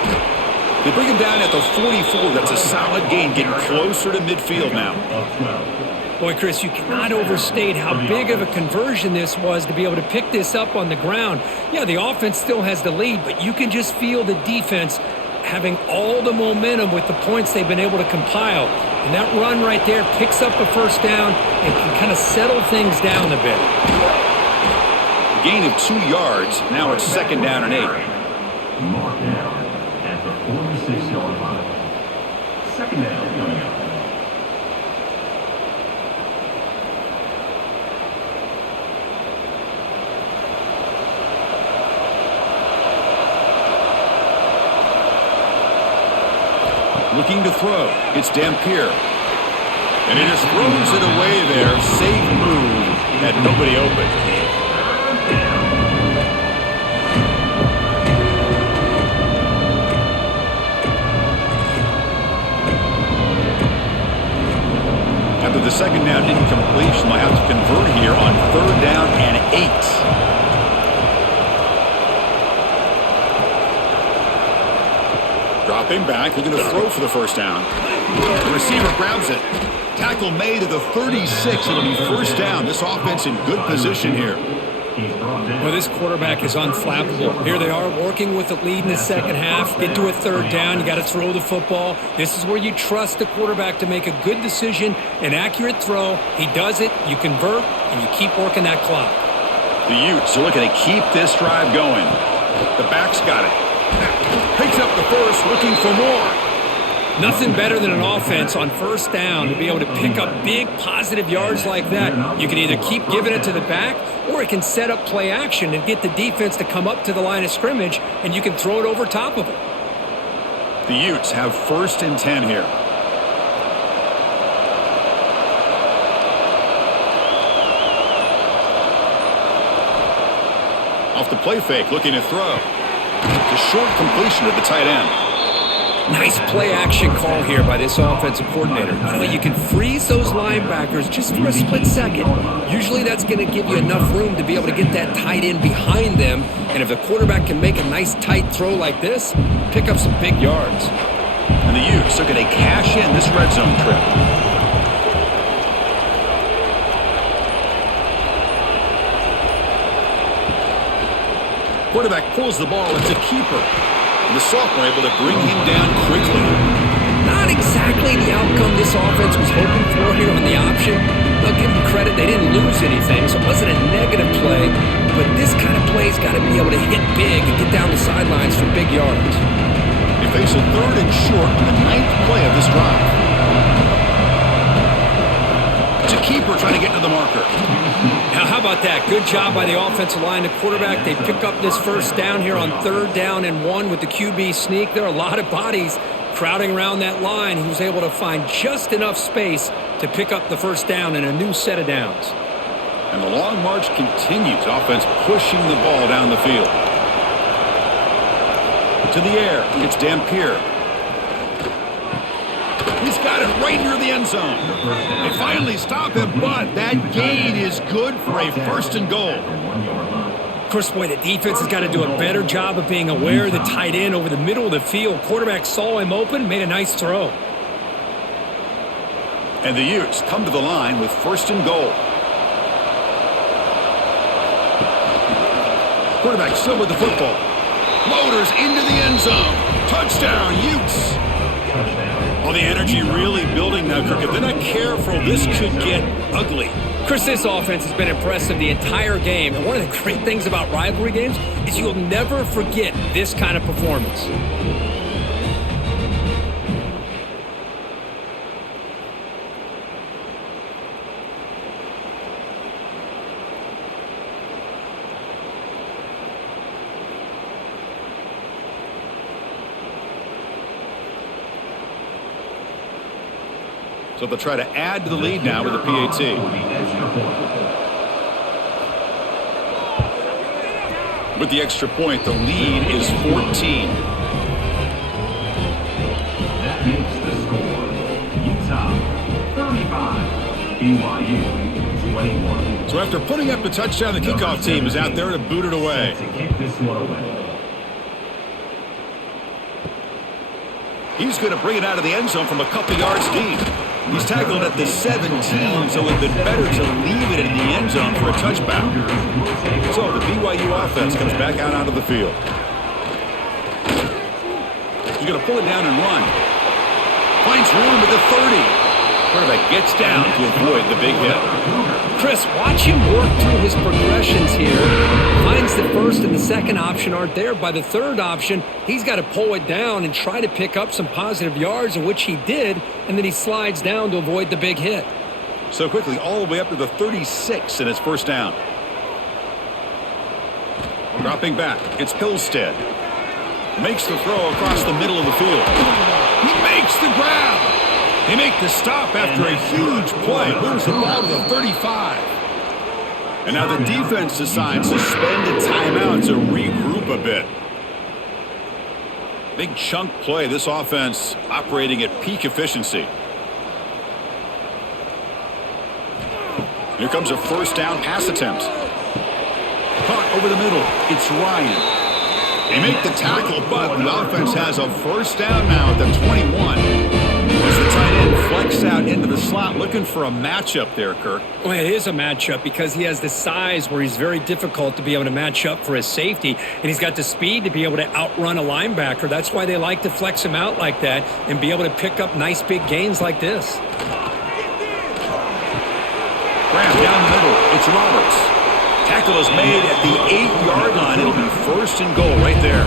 They bring him down at the 44. That's a solid gain, getting closer to midfield now. Boy, Chris, you cannot overstate how big of a conversion this was to be able to pick this up on the ground. Yeah, the offense still has the lead, but you can just feel the defense having all the momentum with the points they've been able to compile. And that run right there picks up a first down and can kind of settle things down a bit. A gain of 2 yards. Now it's 2nd down and 8. Mark down at the 46-yard line. 2nd down coming up. Looking to throw. It's Dampier. And he just throws it away there. Safe move. Had nobody open. After the 2nd down incompletion, they'll have to convert here on 3rd down and 8. Dropping back, looking to throw for the first down. The receiver grabs it. Tackle made at the 36. It'll be first down. This offense in good position here. Well, this quarterback is unflappable. Here they are working with the lead in the second half. Get to a 3rd down. You got to throw the football. This is where you trust the quarterback to make a good decision, an accurate throw. He does it, you convert, and you keep working that clock. The Utes are looking to keep this drive going. The back's got it. Picks up the first, looking for more. Nothing better than an offense on first down to be able to pick up big positive yards like that. You can either keep giving it to the back, or it can set up play action and get the defense to come up to the line of scrimmage, and you can throw it over top of it. The Utes have 1st and 10 here. Off the play fake, looking to throw. The short completion to the tight end. Nice play action call here by this offensive coordinator. You know, you can freeze those linebackers just for a split second. Usually that's going to give you enough room to be able to get that tight end behind them. And if the quarterback can make a nice tight throw like this, pick up some big yards. And the Utes are going to cash in this red zone trip. Quarterback pulls the ball. It's a keeper. And the sophomore able to bring him down quickly. Not exactly the outcome this offense was hoping for here on the option. I'll give them credit. They didn't lose anything, so it wasn't a negative play. But this kind of play's got to be able to hit big and get down the sidelines for big yards. They face a 3rd and short on the 9th play of this drive. It's a keeper trying to get to the marker. Now, how about that? Good job by the offensive line. The quarterback, they pick up this first down here on 3rd down and 1 with the QB sneak. There are a lot of bodies crowding around that line. He was able to find just enough space to pick up the first down and a new set of downs. And the long march continues. Offense pushing the ball down the field. To the air. It's Dampier. He's got it right near the end zone. They finally stop him, but that gain is good for a 1st and goal. Of course, boy, the defense has got to do a better job of being aware of the tight end over the middle of the field. Quarterback saw him open, made a nice throw. And the Utes come to the line with 1st and goal. Quarterback still with the football. Loaders into the end zone. Touchdown, Utes. Well, the energy really building now, Kirk. If they're not careful, this could get ugly. Chris, this offense has been impressive the entire game. And one of the great things about rivalry games is you'll never forget this kind of performance. So they'll try to add to the lead now with the PAT. With the extra point, the lead is 14. That makes the score Utah 35, BYU 21. So after putting up the touchdown, the kickoff team is out there to boot it away. To kick this one away. He's going to bring it out of the end zone from a couple yards deep. He's tackled at the 17, so it would have been better to leave it in the end zone for a touchback. So the BYU offense comes back out onto the field. He's going to pull it down and run. Finds room at the 30. Quarterback gets down to avoid the big hit. Chris, watch him work through his progressions here. Finds the first and the second option aren't there. By the third option, he's got to pull it down and try to pick up some positive yards, in which he did, and then he slides down to avoid the big hit. So quickly, all the way up to the 36 in his first down. Dropping back, it's Hillstead. Makes the throw across the middle of the field. He makes the grab. They make the stop after a huge play. Moves the ball to the 35. And now the defense decides to spend a timeout to regroup a bit. Big chunk play. This offense operating at peak efficiency. Here comes a first down pass attempt. Caught over the middle. It's Ryan. They make the tackle, but the offense has a first down now at the 21. As the tight end flex out into the slot, looking for a matchup there, Kirk. Well, it is a matchup because he has the size where he's very difficult to be able to match up for his safety, and he's got the speed to be able to outrun a linebacker. That's why they like to flex him out like that and be able to pick up nice big gains like this. Grab down the middle. It's Roberts. Tackle is made at the 8-yard line. It'll be 1st and goal right there.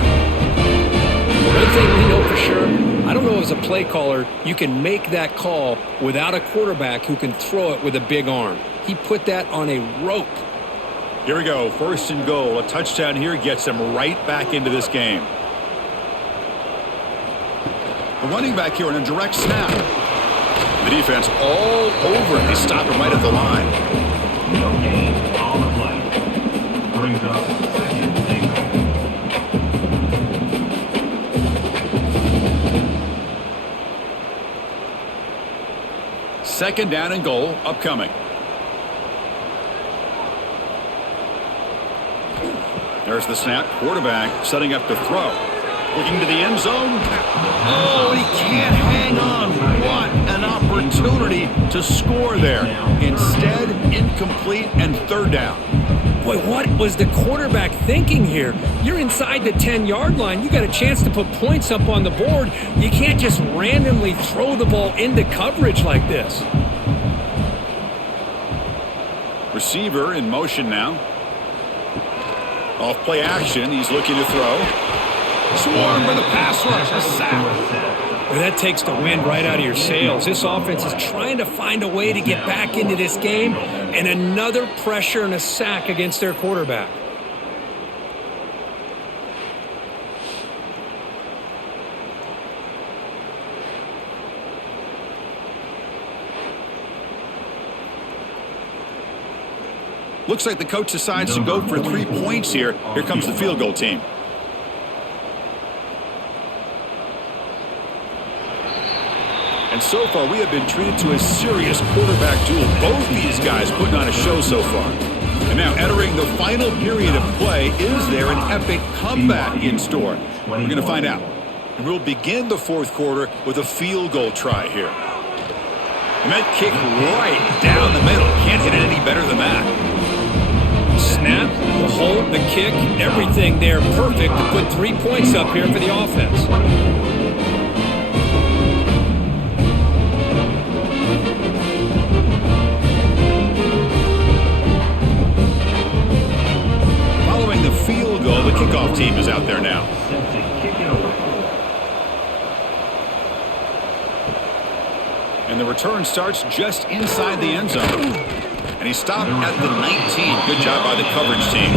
One thing we know for sure, I don't know as a play caller, you can make that call without a quarterback who can throw it with a big arm. He put that on a rope. Here we go, 1st and goal. A touchdown here gets them right back into this game. The running back here on a direct snap. The defense all over it. They stop him right at the line. No gain on the play. Brings up 2nd and goal. 2nd down and goal upcoming. There's the snap. Quarterback setting up to throw. Looking to the end zone. Oh, he can't hang on. What an opportunity to score there. Instead, incomplete and 3rd down. Boy, what was the quarterback thinking here? You're inside the 10-yard line. You got a chance to put points up on the board. You can't just randomly throw the ball into coverage like this. Receiver in motion now. Off play action. He's looking to throw. Swarmed by the pass rush. A sack. Well, that takes the wind right out of your sails. This offense is trying to find a way to get back into this game, and another pressure and a sack against their quarterback. Looks like the coach decides to go for 3 points here. Here comes the field goal team. And so far, we have been treated to a serious quarterback duel. Both these guys putting on a show so far. And now, entering the final period of play, is there an epic comeback in store? We're going to find out. And we'll begin the 4th quarter with a field goal try here. And that kick right down the middle. Can't hit it any better than that. Snap, the hold, the kick, everything there perfect to put 3 points up here for the offense. Following the field goal, the kickoff team is out there now. And the return starts just inside the end zone. And he stopped at the 19. Good job by the coverage team.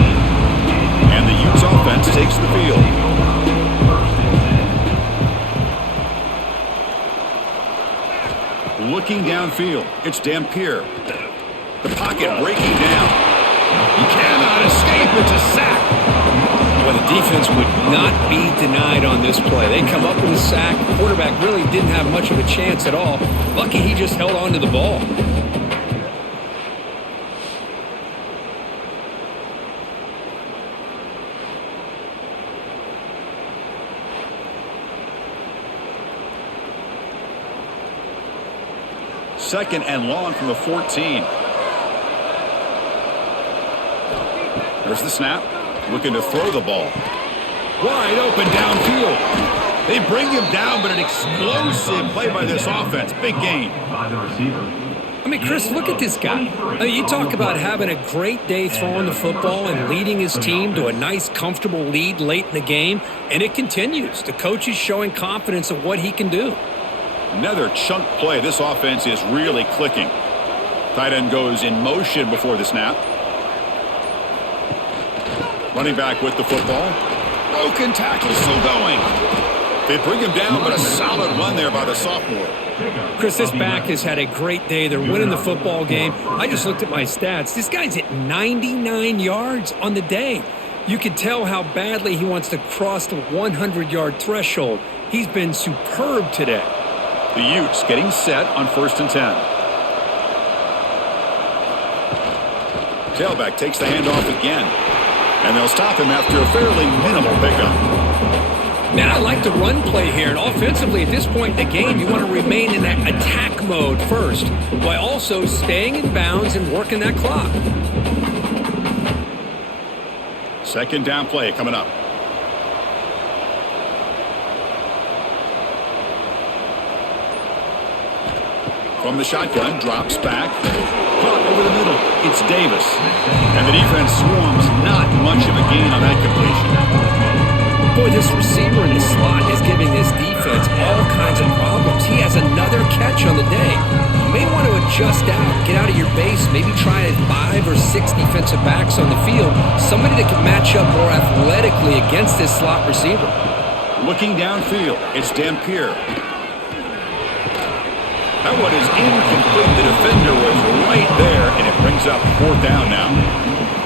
And the Utes offense takes the field. Looking downfield, it's Dampier. The pocket breaking down. He cannot escape. It's a sack. Well, the defense would not be denied on this play. They come up with a sack. The quarterback really didn't have much of a chance at all. Lucky he just held on to the ball. Second and long from the 14. There's the snap. Looking to throw the ball. Wide open downfield. They bring him down, but an explosive play by this offense. Big gain. By the receiver. I mean, Chris, look at this guy. I mean, you talk about having a great day throwing the football and leading his team to a nice, comfortable lead late in the game, and it continues. The coach is showing confidence of what he can do. Another chunk play. This offense is really clicking. Tight end goes in motion before the snap. Running back with the football. Broken tackle, still going. They bring him down, but a solid run there by the sophomore. Chris, this back has had a great day. They're winning the football game. I just looked at my stats. This guy's at 99 yards on the day. You can tell how badly he wants to cross the 100-yard threshold. He's been superb today. The Utes getting set on 1st and 10. Tailback takes the handoff again. And they'll stop him after a fairly minimal pickup. Man, I like the run play here. And offensively, at this point in the game, you want to remain in that attack mode first, while also staying in bounds and working that clock. Second down play coming up. From the shotgun, drops back. Caught over the middle. It's Davis. And the defense swarms. Not much of a gain on that completion. Boy, this receiver in the slot is giving this defense all kinds of problems. He has another catch on the day. You may want to adjust out, get out of your base, maybe try 5 or 6 defensive backs on the field. Somebody that can match up more athletically against this slot receiver. Looking downfield, it's Dampier. That one is incomplete. The defender was right there, and it brings up 4th down now.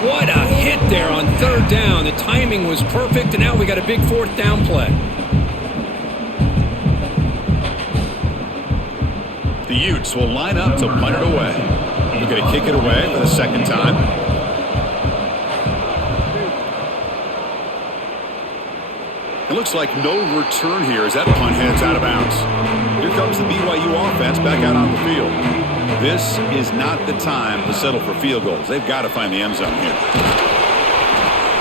What a hit there on 3rd down. The timing was perfect, and now we got a big 4th down play. The Utes will line up to punt it away. We're going to kick it away for the 2nd time. It looks like no return here as that punt heads out of bounds. Here comes the BYU offense back out on the field. This is not the time to settle for field goals. They've got to find the end zone here.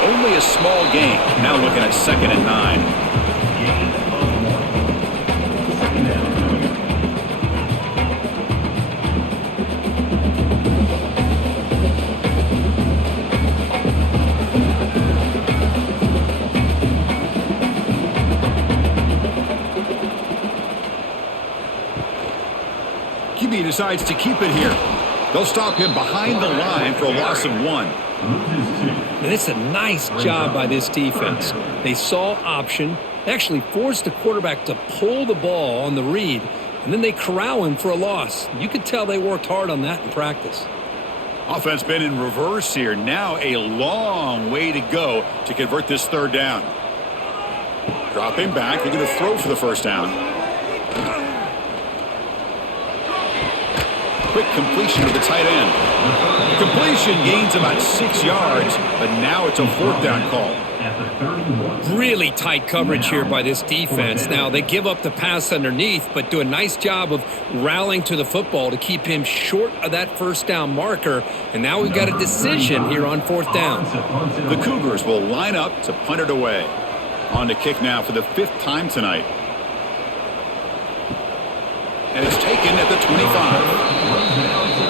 Only a small gain. Now looking at 2nd and 9. QB decides to keep it here. They'll stop him behind the line for a loss of 1. And it's a nice job by this defense. They saw option, actually forced the quarterback to pull the ball on the read, and then they corral him for a loss. You could tell they worked hard on that in practice. Offense been in reverse here. Now a long way to go to convert this 3rd down. Dropping back. They're going to throw for the 1st down. Quick completion to the tight end. Completion gains about 6 yards, but now it's a 4th down call. at the 31. Really tight coverage here by this defense. Now, they give up the pass underneath, but do a nice job of rallying to the football to keep him short of that first down marker. And now we've got a decision here on fourth down. The Cougars will line up to punt it away. On to kick now for the 5th time tonight. And it's taken at the 25.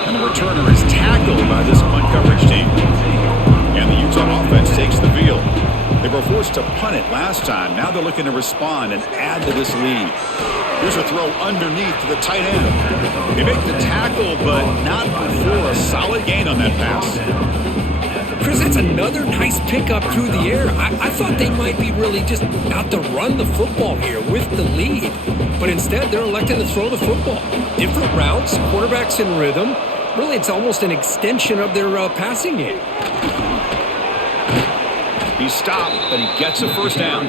And the returner is tackled by this punt coverage team. And the Utah offense takes the field. They were forced to punt it last time. Now they're looking to respond and add to this lead. Here's a throw underneath to the tight end. They make the tackle, but not before a solid gain on that pass. Chris, that's another nice pickup through the air. I thought they might be really just out to run the football here with the lead. But instead, they're electing to throw the football. Different routes, quarterbacks in rhythm. Really, it's almost an extension of their passing game. He's stopped, but he gets a first down.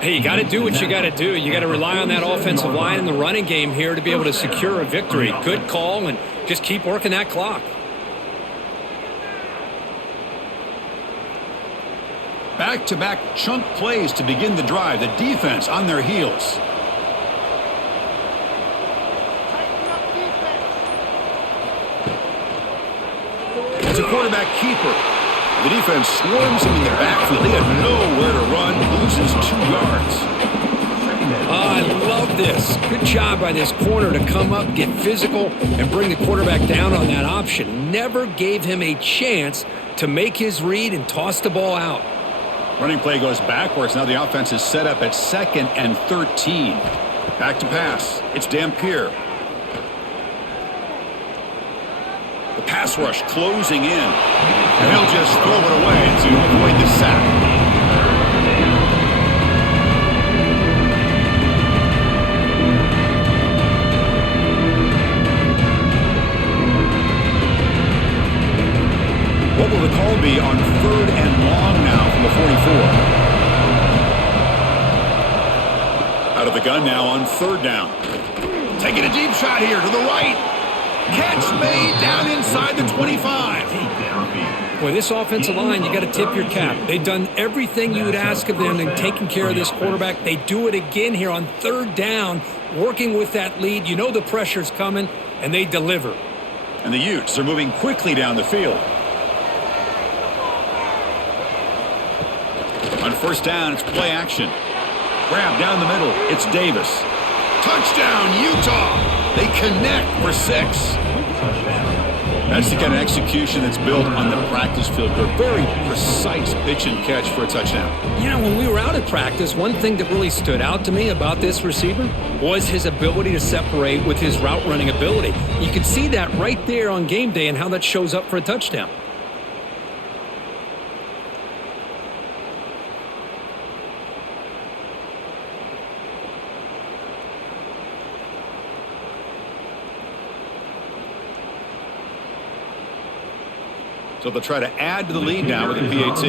Hey, you got to do what you got to do. You got to rely on that offensive line in the running game here to be able to secure a victory. Good call, and just keep working that clock. Back-to-back chunk plays to begin the drive. The defense on their heels. It's a quarterback keeper. The defense swarms him in the backfield. He had nowhere to run. Loses 2 yards. I love this. Good job by this corner to come up, get physical, and bring the quarterback down on that option. Never gave him a chance to make his read and toss the ball out. Running play goes backwards. Now the offense is set up at 2nd and 13. Back to pass. It's Dampier. The pass rush closing in. And he'll just throw it away to avoid the sack. What will the call be on 3rd and long now from the 44? Out of the gun now on 3rd down. Taking a deep shot here to the right. Catch made down inside the 25. Boy, this offensive line, you got to tip your cap. They've done everything you would ask of them in taking care of this quarterback. They do it again here on 3rd down, working with that lead. You know the pressure's coming, and they deliver. And the Utes are moving quickly down the field. On 1st down, it's play action. Grab down the middle. It's Davis. Touchdown, Utah. They connect for 6. That's the kind of execution that's built on the practice field. A very precise pitch and catch for a touchdown. You know, when we were out at practice, one thing that really stood out to me about this receiver was his ability to separate with his route running ability. You could see that right there on game day and how that shows up for a touchdown. So they'll try to add to the lead now with the PAT.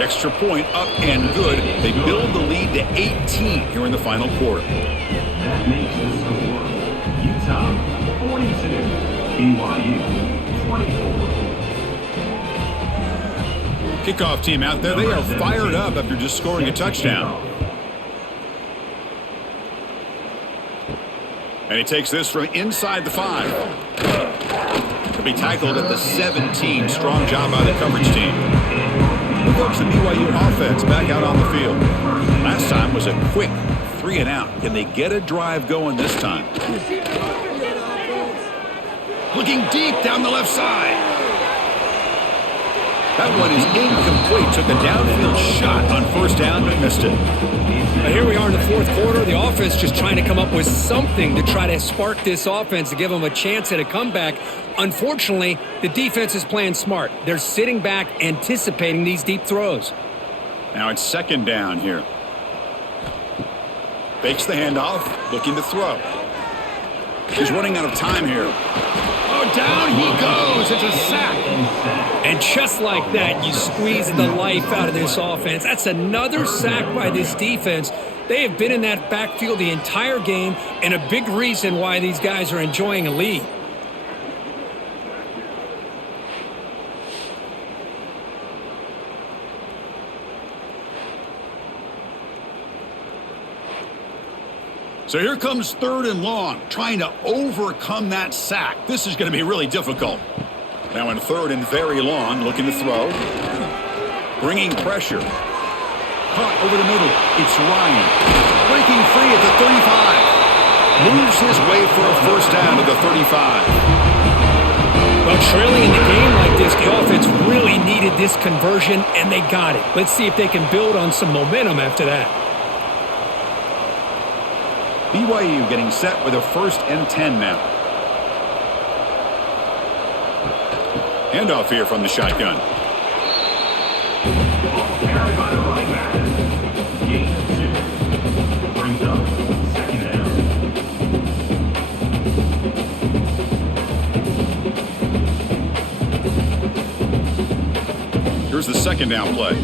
Extra point up and good. They build the lead to 18 here in the final quarter. That makes the score Utah 42, BYU 24. Kickoff team out there. They are fired up after just scoring a touchdown. And he takes this from inside the 5. He'll be tackled at the 17. Strong job by the coverage team. Here comes the BYU offense back out on the field. Last time was a quick 3 and out. Can they get a drive going this time? Looking deep down the left side. That one is incomplete. Took a downfield shot on 1st down, but missed it. Here we are in the 4th quarter. The offense just trying to come up with something to try to spark this offense to give them a chance at a comeback. Unfortunately, the defense is playing smart. They're sitting back, anticipating these deep throws. Now it's 2nd down here. Fakes the handoff, looking to throw. He's running out of time here. Oh, down he goes. It's a sack. And just like that, you squeeze the life out of this offense. That's another sack by this defense. They have been in that backfield the entire game, and a big reason why these guys are enjoying a lead. So here comes 3rd and long, trying to overcome that sack. This is going to be really difficult. Now in 3rd and very long, looking to throw. Bringing pressure. Caught over the middle. It's Ryan. Breaking free at the 35. Moves his way for a first down to the 35. Well, trailing in the game like this, the offense really needed this conversion, and they got it. Let's see if they can build on some momentum after that. BYU getting set with a 1st and 10 now. Handoff here from the shotgun. Carried by the running back. Gain of 2. Brings up 2nd down. Here's the 2nd down play.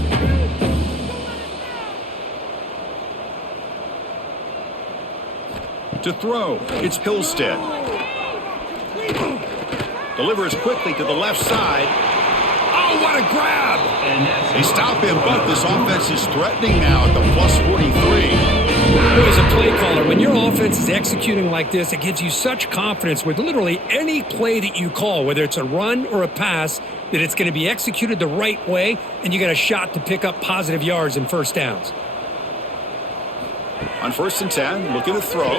To throw, it's Hillstead. Delivers quickly to the left side. Oh, what a grab! They stop him, but this offense is threatening now at the plus 43. Well, as a play caller, when your offense is executing like this, it gives you such confidence with literally any play that you call, whether it's a run or a pass, that it's going to be executed the right way, and you got a shot to pick up positive yards and first downs. On 1st and 10, looking to throw.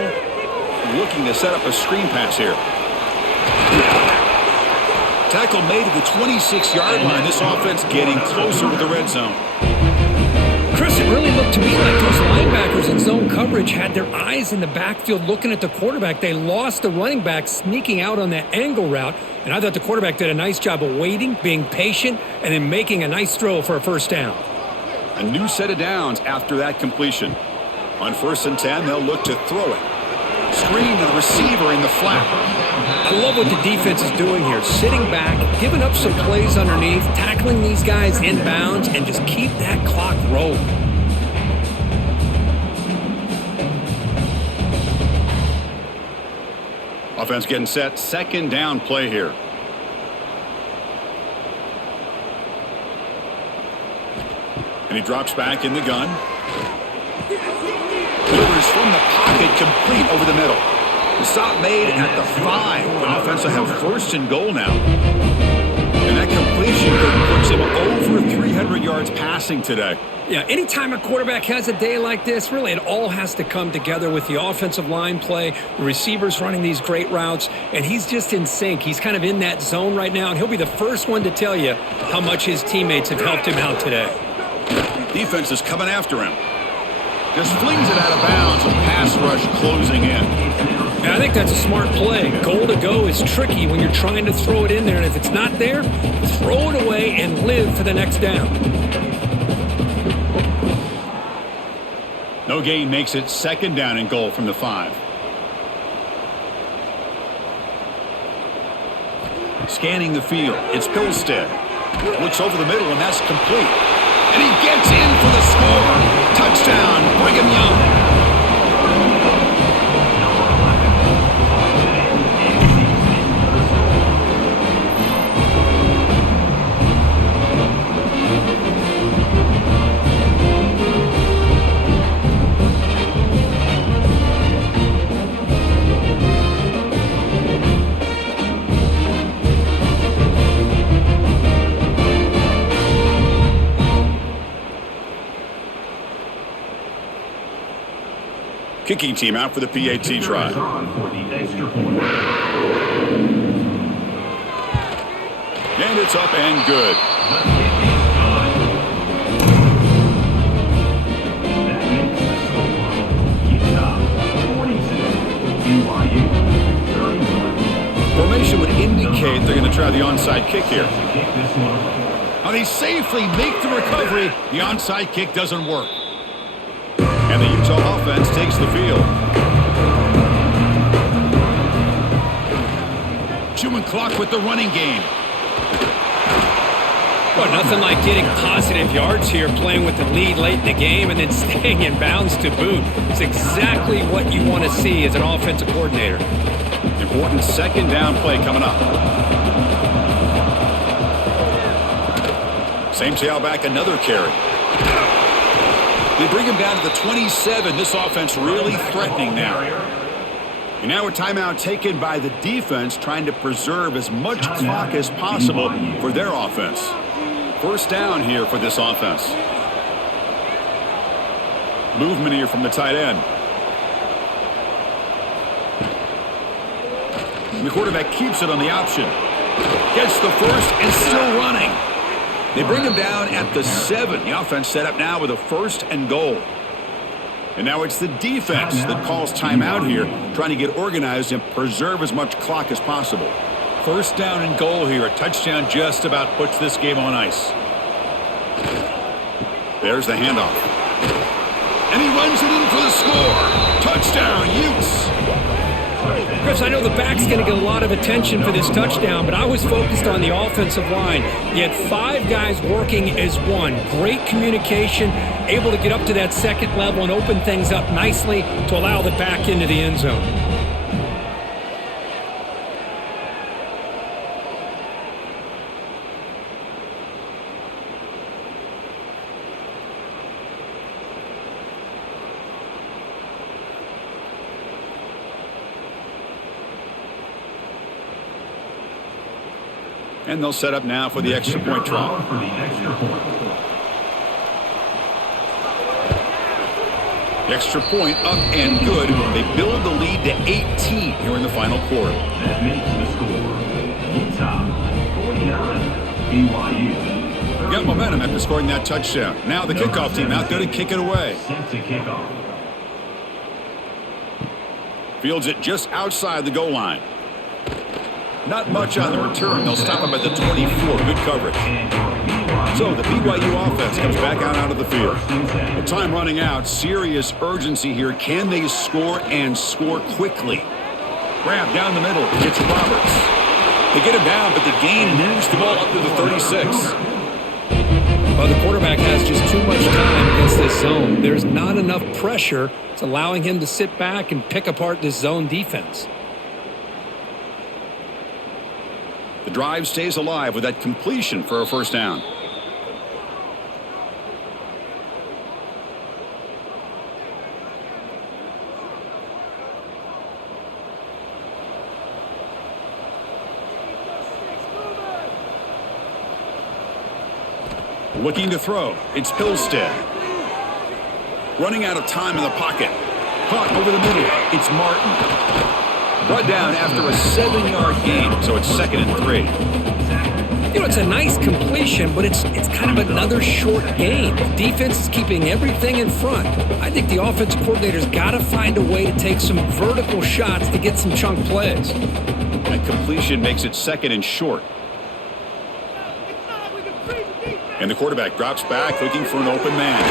Looking to set up a screen pass here. Tackle made at the 26-yard line. This offense getting closer to the red zone. Chris, it really looked to me like those linebackers in zone coverage had their eyes in the backfield looking at the quarterback. They lost the running back sneaking out on that angle route, and I thought the quarterback did a nice job of waiting, being patient, and then making a nice throw for a first down. A new set of downs after that completion. On 1st and 10, they'll look to throw it. Screen to the receiver in the flat. I love what the defense is doing here. Sitting back, giving up some plays underneath, tackling these guys in bounds, and just keep that clock rolling. Offense getting set. 2nd down play here. And he drops back in the gun. Delivers from the pocket, complete over the middle. The stop made at the 5. The offense will have 1st and goal now. And that completion puts him over 300 yards passing today. Yeah, anytime a quarterback has a day like this, really it all has to come together with the offensive line play, the receivers running these great routes, and he's just in sync. He's kind of in that zone right now, and he'll be the first one to tell you how much his teammates have helped him out today. Defense is coming after him. Just flings it out of bounds with pass rush closing in. Yeah, I think that's a smart play. Goal to go is tricky when you're trying to throw it in there, and if it's not there, throw it away and live for the next down. No gain makes it 2nd down and goal from the 5. Scanning the field, it's Hillstead. Looks over the middle, and that's complete. And he gets in for the score. Touchdown, Brigham Young. Kicking team out for the PAT try. And it's up and good. Formation would indicate they're going to try the onside kick here. Now they safely make the recovery. The onside kick doesn't work. And the Utah offense takes the field. Chewing clock with the running game. Well, nothing like getting positive yards here, playing with the lead late in the game, and then staying in bounds to boot. It's exactly what you want to see as an offensive coordinator. Important 2nd down play coming up. Same tailback, another carry. They bring him down to the 27. This offense really threatening now. And now a timeout taken by the defense, trying to preserve as much clock as possible for their offense. First down here for this offense. Movement here from the tight end. And the quarterback keeps it on the option. Gets the first and still running. They bring him down at the 7. The offense set up now with a 1st and goal. And now it's the defense that calls timeout here, trying to get organized and preserve as much clock as possible. First down and goal here. A touchdown just about puts this game on ice. There's the handoff. And he runs it in for the score. Touchdown, Utes. Chris, I know the back's going to get a lot of attention for this touchdown, but I was focused on the offensive line. You had 5 guys working as one. Great communication, able to get up to that second level and open things up nicely to allow the back into the end zone. And they'll set up now for the extra point try. The extra point up and good. They build the lead to 18 here in the final quarter. That makes the score. Utah 49, BYU. Got momentum after scoring that touchdown. Now the kickoff team out there to kick it away. Set to kickoff. Fields it just outside the goal line. Not much on the return. They'll stop him at the 24. Good coverage. So the BYU offense comes back out of the field. The time running out. Serious urgency here. Can they score and score quickly? Grab down the middle. It's Roberts. They get him down, but the gain moves the ball up to the 36. Well, the quarterback has just too much time against this zone. There's not enough pressure. It's allowing him to sit back and pick apart this zone defense. The drive stays alive with that completion for a first down. Looking to throw. It's Pilstead. Running out of time in the pocket. Caught over the middle. It's Martin. Brought down after a 7-yard gain, so it's 2nd and 3. You know, it's a nice completion, but it's kind of another short game. The defense is keeping everything in front. I think the offensive coordinator's got to find a way to take some vertical shots to get some chunk plays. That completion makes it 2nd and short. And the quarterback drops back, looking for an open man.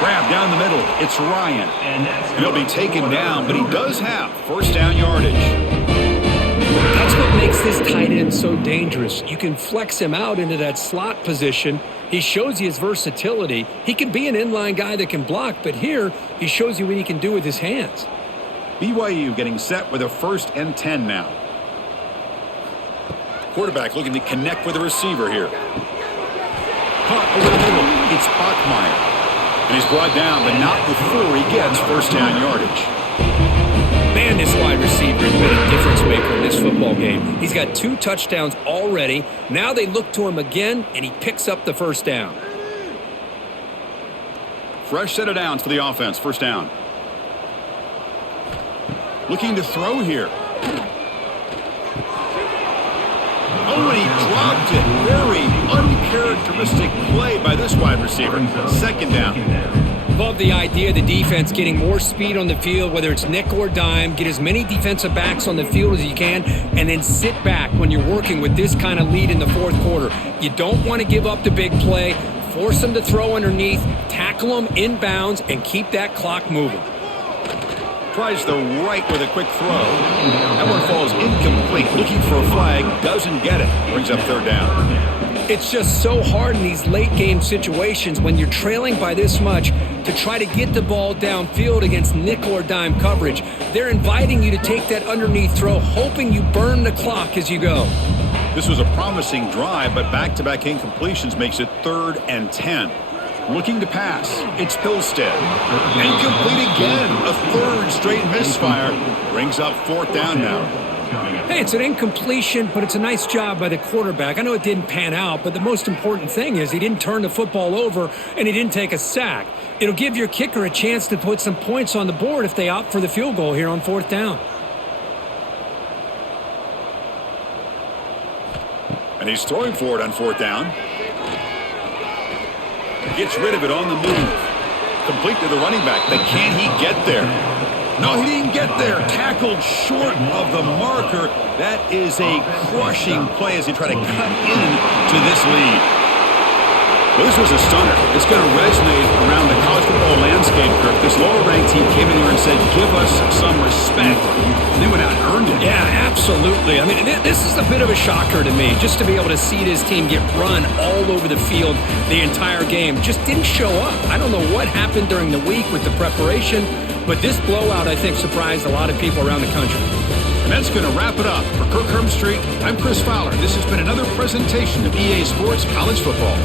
Grab down the middle. It's Ryan. And he'll be taken down, but he does have first down yardage. That's what makes this tight end so dangerous. You can flex him out into that slot position. He shows you his versatility. He can be an inline guy that can block, but here he shows you what he can do with his hands. BYU getting set with a 1st and 10 now. Quarterback looking to connect with the receiver here. Caught over the middle. It's Bachmeier. And he's brought down, but not before he gets first down yardage. Man, this wide receiver has been a difference maker in this football game. He's got 2 touchdowns already. Now they look to him again, and he picks up the first down. Fresh set of downs for the offense. First down. Looking to throw here. Oh, and he dropped it. Very uncharacteristic play by this wide receiver. 2nd down. Love the idea of the defense getting more speed on the field, whether it's nickel or dime, get as many defensive backs on the field as you can, and then sit back when you're working with this kind of lead in the 4th quarter. You don't want to give up the big play. Force them to throw underneath, tackle them inbounds, and keep that clock moving. Tries the right with a quick throw. That one falls incomplete. Looking for a flag. Doesn't get it. Brings up 3rd down. It's just so hard in these late game situations when you're trailing by this much to try to get the ball downfield against nickel or dime coverage. They're inviting you to take that underneath throw, hoping you burn the clock as you go. This was a promising drive, but back-to-back incompletions makes it 3rd and 10. looking to pass. It's Hillstead. Incomplete again. A third straight misfire. Brings up 4th down now. Hey, it's an incompletion, but it's a nice job by the quarterback. I know it didn't pan out, but the most important thing is he didn't turn the football over and he didn't take a sack. It'll give your kicker a chance to put some points on the board if they opt for the field goal here on 4th down. And he's throwing for it on 4th down. Gets rid of it on the move. Complete to the running back. But can he get there? No, he didn't get there. Tackled short of the marker. That is a crushing play as he try to cut into this lead. Well, this was a stunner. It's going to resonate around the college football landscape, Kirk. This lower-ranked team came in here and said, give us some respect. And they went out and earned it. Yeah, absolutely. I mean, this is a bit of a shocker to me, just to be able to see this team get run all over the field the entire game. Just didn't show up. I don't know what happened during the week with the preparation, but this blowout, I think, surprised a lot of people around the country. And that's going to wrap it up. For Kirk Hermstreet, I'm Chris Fowler. This has been another presentation of EA Sports College Football.